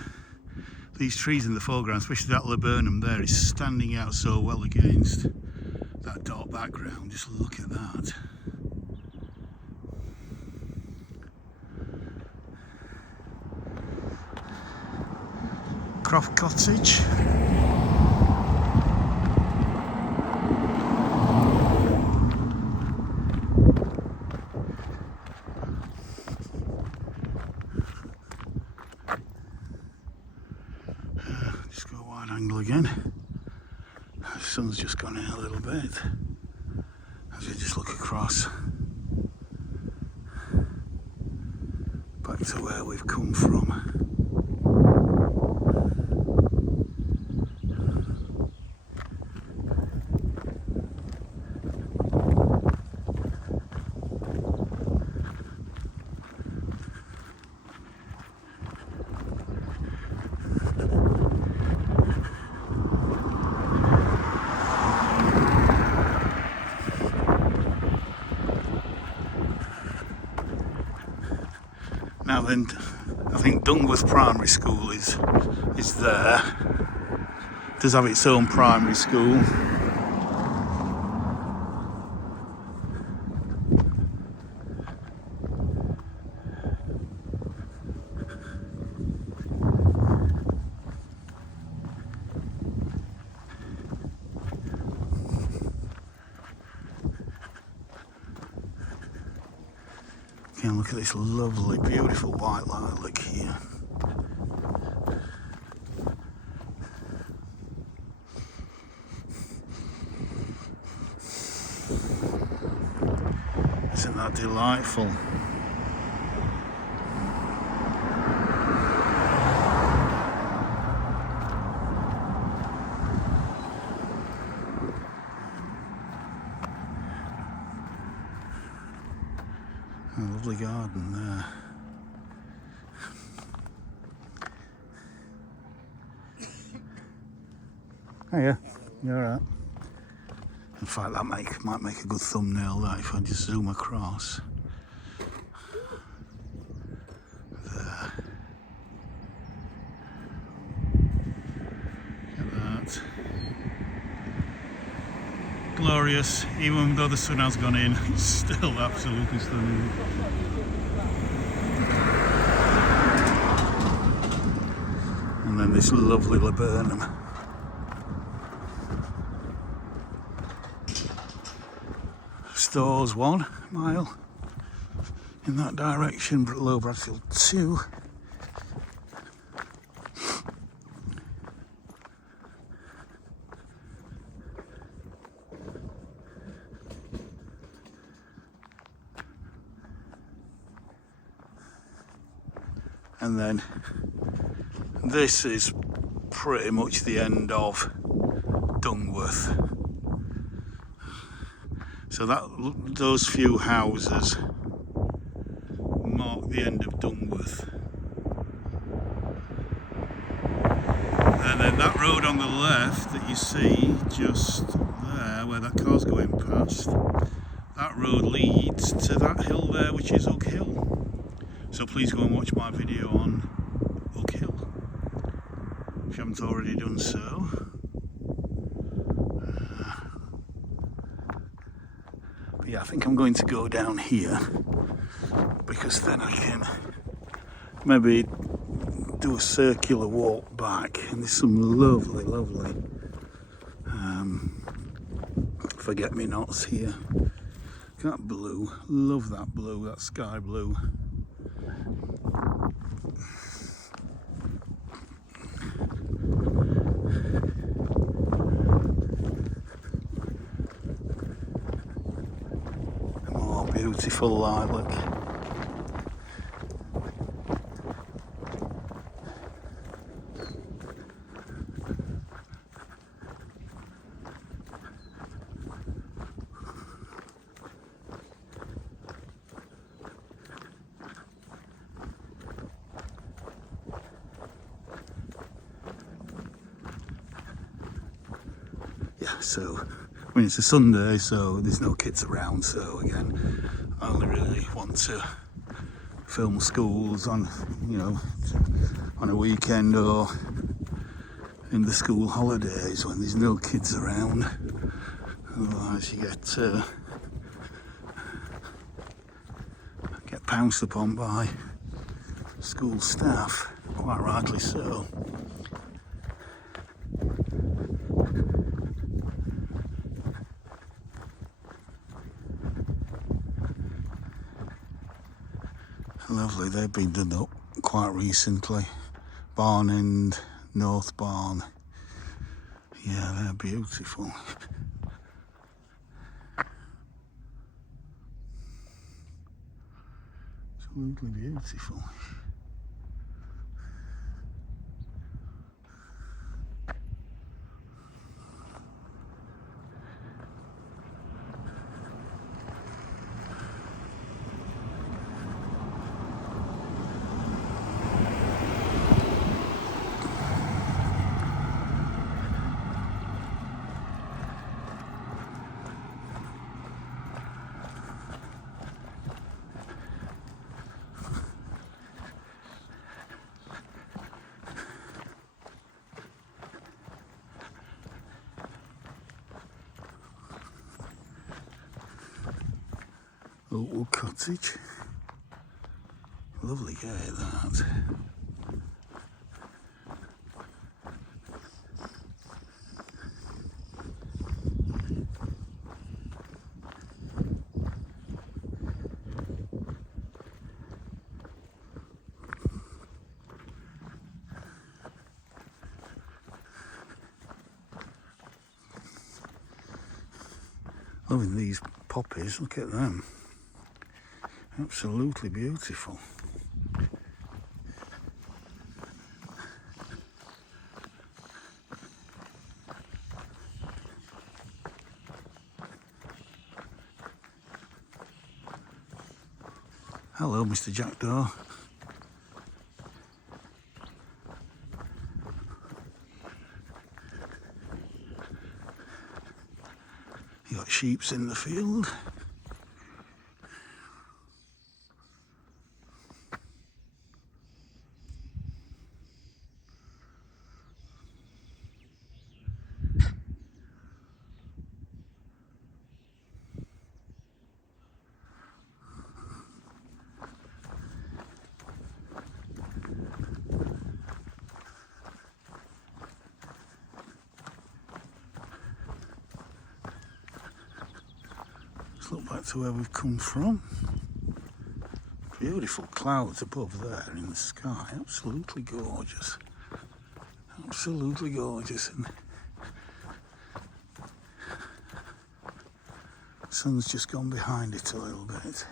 these trees in the foreground, especially that laburnum there, is standing out so well against that dark background. Just look at that. Croft Cottage. Just go wide angle again. The sun's just gone in a little bit as we just look across back to where we've come from. Now then, I think Dungworth Primary School is there. It does have its own primary school. And look at this lovely, beautiful white lilac here. Isn't that delightful? A lovely garden there. Oh yeah, you're alright. In fact, that might make a good thumbnail, that, if I just zoom across. There. Look at that. Glorious, even though the sun has gone in, it's still absolutely stunning. And then this lovely laburnum. Stores 1 mile in that direction, Low Bradfield 2. And then this is pretty much the end of Dungworth. So those few houses mark the end of Dungworth. And then that road on the left that you see just there, where that car's going past, that road leads to that hill there, which is Ugg Hill. So please go and watch my video on Ugg Hill if you haven't already done so. But yeah, I think I'm going to go down here, because then I can maybe do a circular walk back, and there's some lovely forget-me-nots here. That blue, love that blue, that sky blue. Oh, beautiful lilac. Yeah, so I mean, it's a Sunday, so there's no kids around, so again, I only really want to film schools on, you know, on a weekend or in the school holidays when there's no kids around. Otherwise you get pounced upon by school staff, quite rightly so. Lovely, they've been done up quite recently. Barn End, North Barn. Yeah, they're beautiful. Absolutely beautiful. Oakwood Cottage. Lovely gate, that. Loving these poppies, look at them. Absolutely beautiful. Hello, Mr. Jackdaw. You got sheeps in the field. Let's look back to where we've come from. Beautiful clouds above there in the sky, absolutely gorgeous. Absolutely gorgeous. And the sun's just gone behind it a little bit.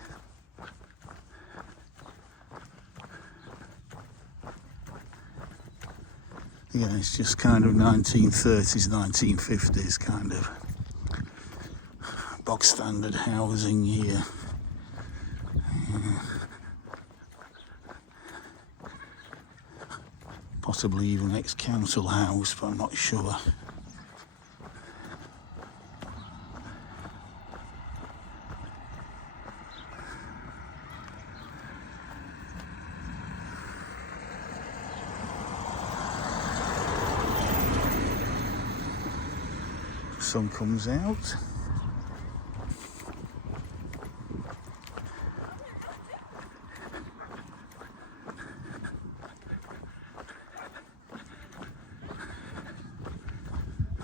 Yeah, it's just kind of 1930s, 1950s kind of bog standard housing here. Yeah. Possibly even ex-council house, but I'm not sure. Sun comes out.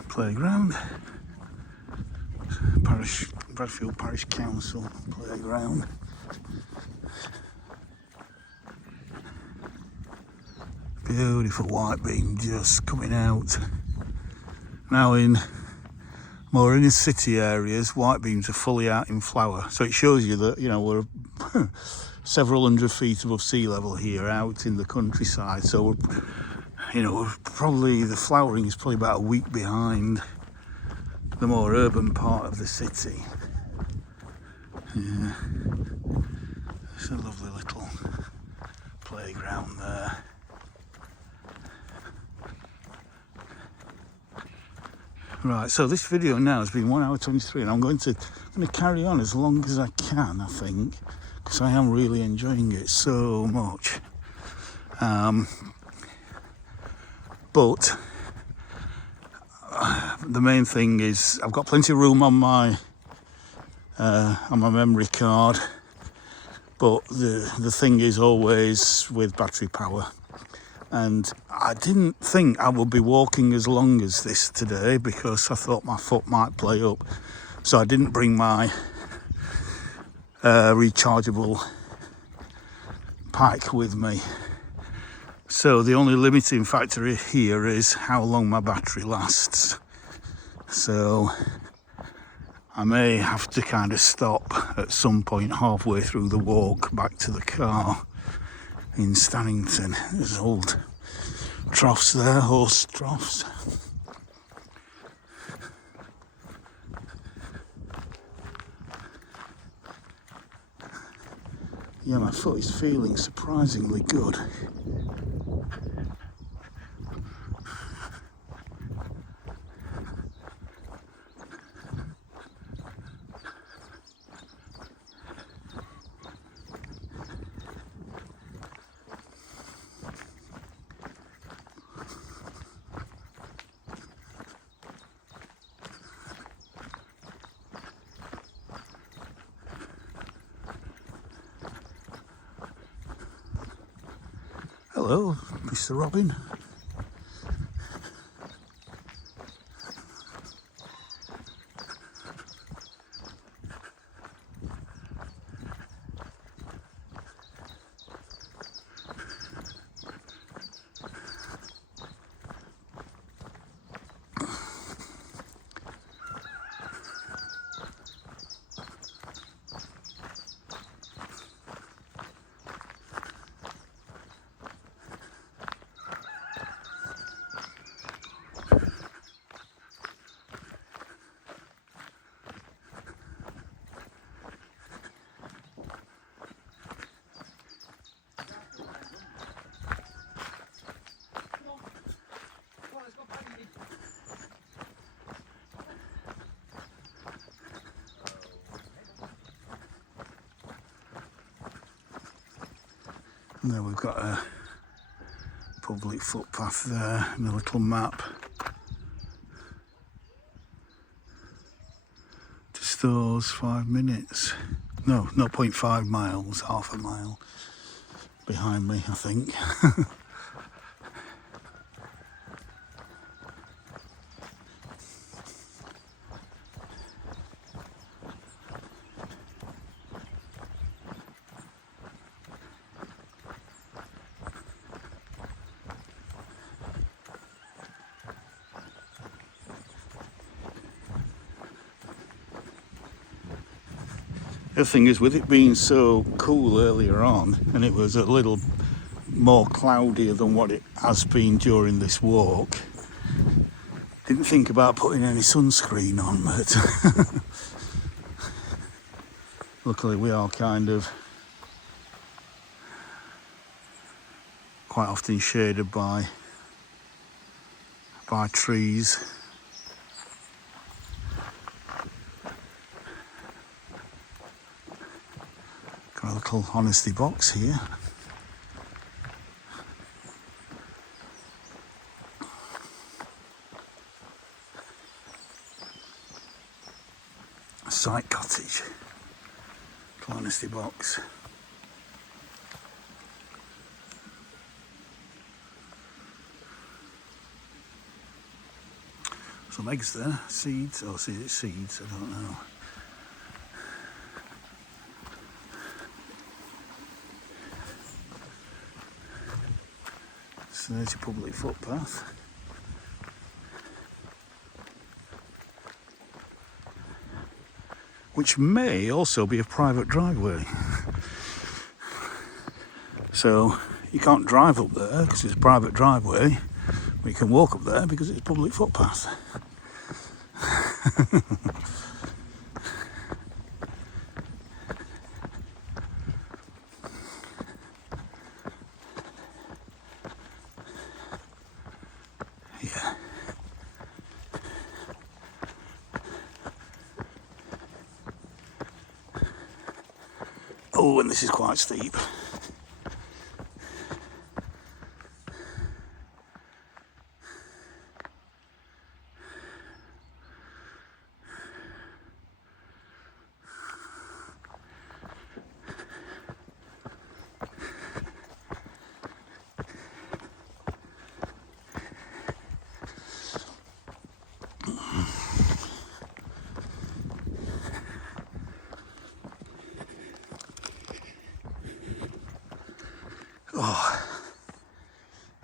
Playground. Bradfield Parish Council playground. Beautiful white beam just coming out. Now in more inner city areas, white beams are fully out in flower. So it shows you that, you know, we're several hundred feet above sea level here out in the countryside. So we're, you know, the flowering is probably about a week behind the more urban part of the city. Yeah. It's a lovely little playground there. Right, so this video now has been 1 hour 23 and I'm going to carry on as long as I can, I think, because I am really enjoying it so much. But the main thing is I've got plenty of room on my memory card, but the thing is always with battery power. And I didn't think I would be walking as long as this today because I thought my foot might play up. So I didn't bring my rechargeable pack with me. So the only limiting factor here is how long my battery lasts. So I may have to kind of stop at some point halfway through the walk back to the car in Stannington. There's old troughs there, horse troughs. Yeah, my foot is feeling surprisingly good. Hello, Mr. Robin. And then we've got a public footpath there and a little map. To stores 5 minutes. No, 0.5 miles, half a mile behind me, I think. The thing is, with it being so cool earlier on, and it was a little more cloudier than what it has been during this walk. Didn't think about putting any sunscreen on, but luckily we are kind of quite often shaded by trees. Got a little honesty box here. A site cottage. Little honesty box. Some eggs there, seeds, or is it seeds? I don't know. So there's your public footpath. Which may also be a private driveway. So you can't drive up there because it's a private driveway, but you can walk up there because it's a public footpath. Yeah. Oh, and this is quite steep. Oh,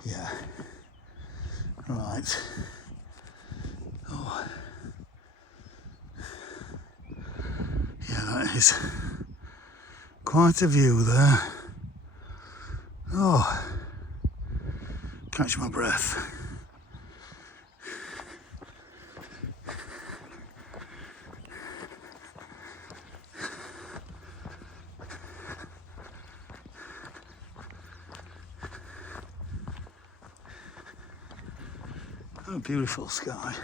yeah, right. Oh, yeah, that is quite a view there. Oh, catch my breath. A beautiful sky.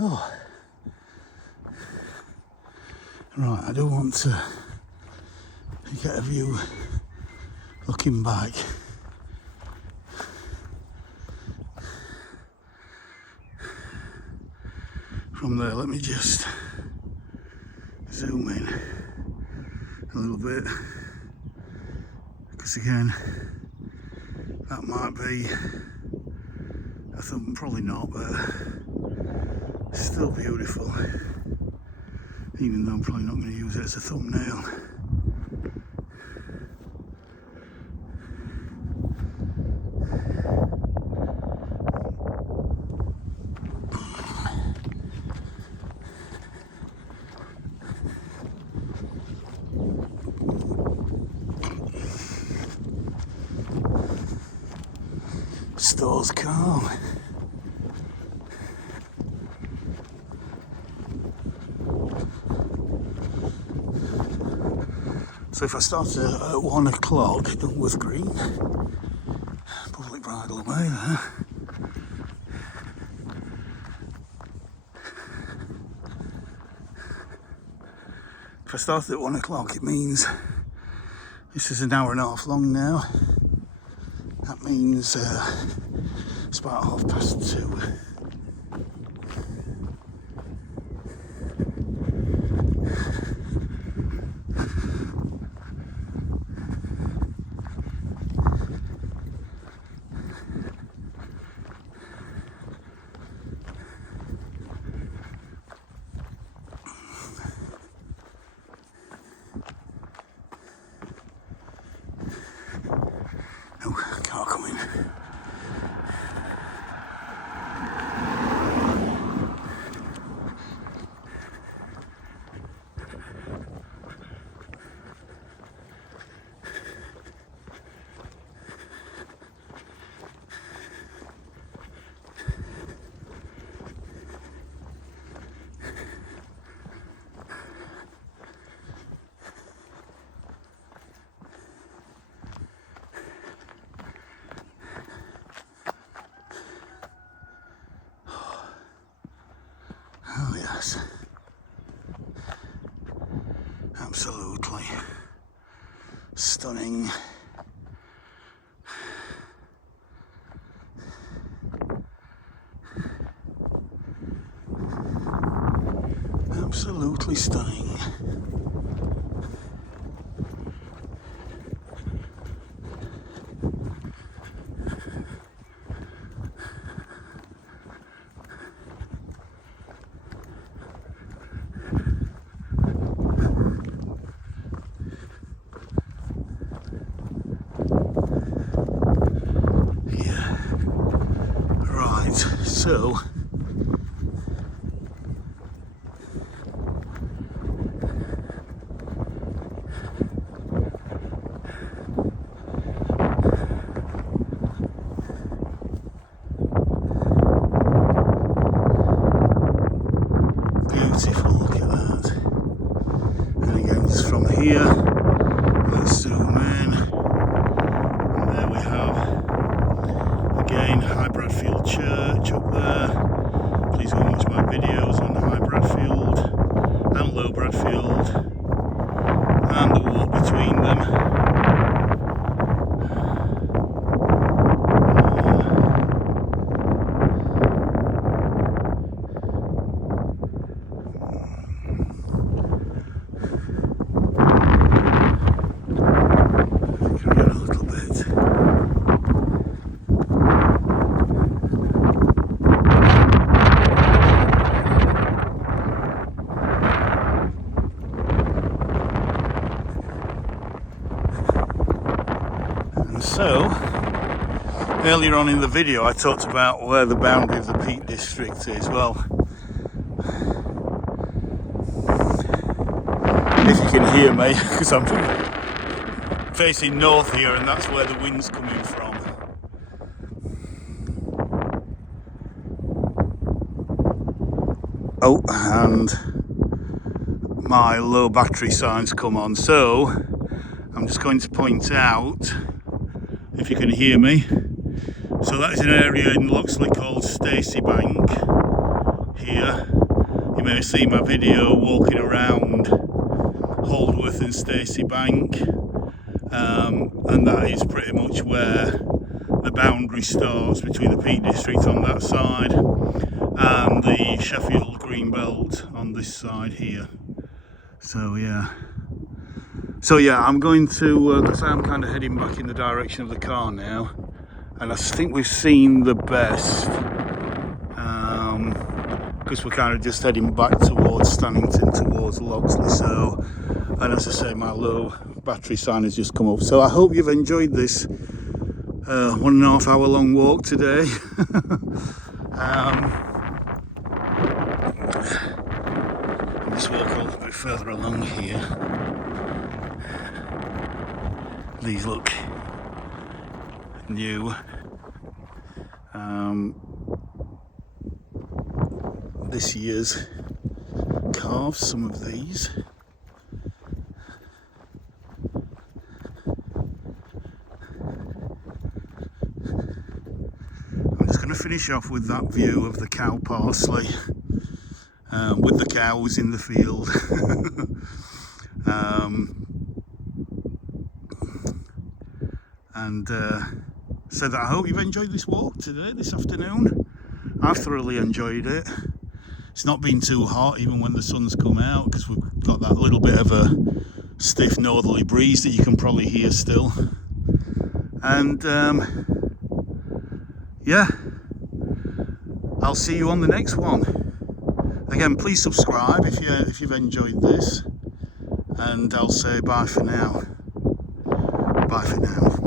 Oh, right, I do want to get a view looking back. From there, let me just zoom in a little bit, because again, that might be a thumb, probably not, but still beautiful, even though I'm probably not going to use it as a thumbnail. Store's calm. So if I started at 1 o'clock, Dungworth Green, public bridle way there. If I started at 1 o'clock, it means this is an hour and a half long now. That means it's about 2:30. Yes. Absolutely stunning. Absolutely stunning. Yeah. Right, so beautiful, look at that. And again, just from here, let's zoom in. And there we have, again, High Bradfield Church up there. Please go and watch my videos on High Bradfield and Low Bradfield and the walk between them. Carry on a little bit. And so, earlier on in the video I talked about where the boundary of the Peak District is. Well, if you can hear me, because I'm facing north here and that's where the wind's coming from. Oh, and my low battery signs come on, so I'm just going to point out, if you can hear me, so that is an area in Loxley called Stacey Bank here. You may have seen my video walking around Holdworth and Stacey Bank, and that is pretty much where the boundary starts between the Peak District on that side and the Sheffield Green Belt on this side here. So yeah, I'm going to, because I'm kind of heading back in the direction of the car now, and I think we've seen the best, because we're kind of just heading back towards Stannington, towards Loxley. So, and as I say, my low battery sign has just come up. So I hope you've enjoyed this 1.5 hour long walk today. I'm just walking a little bit further along here. These look new. This year's calves, some of these. I'm just going to finish off with that view of the cow parsley, with the cows in the field. And so that I hope you've enjoyed this walk today, this afternoon. I've thoroughly enjoyed it. It's not been too hot even when the sun's come out, because we've got that little bit of a stiff northerly breeze that you can probably hear still. And yeah, I'll see you on the next one. Again, please subscribe if you've enjoyed this, and I'll say bye for now. Bye for now.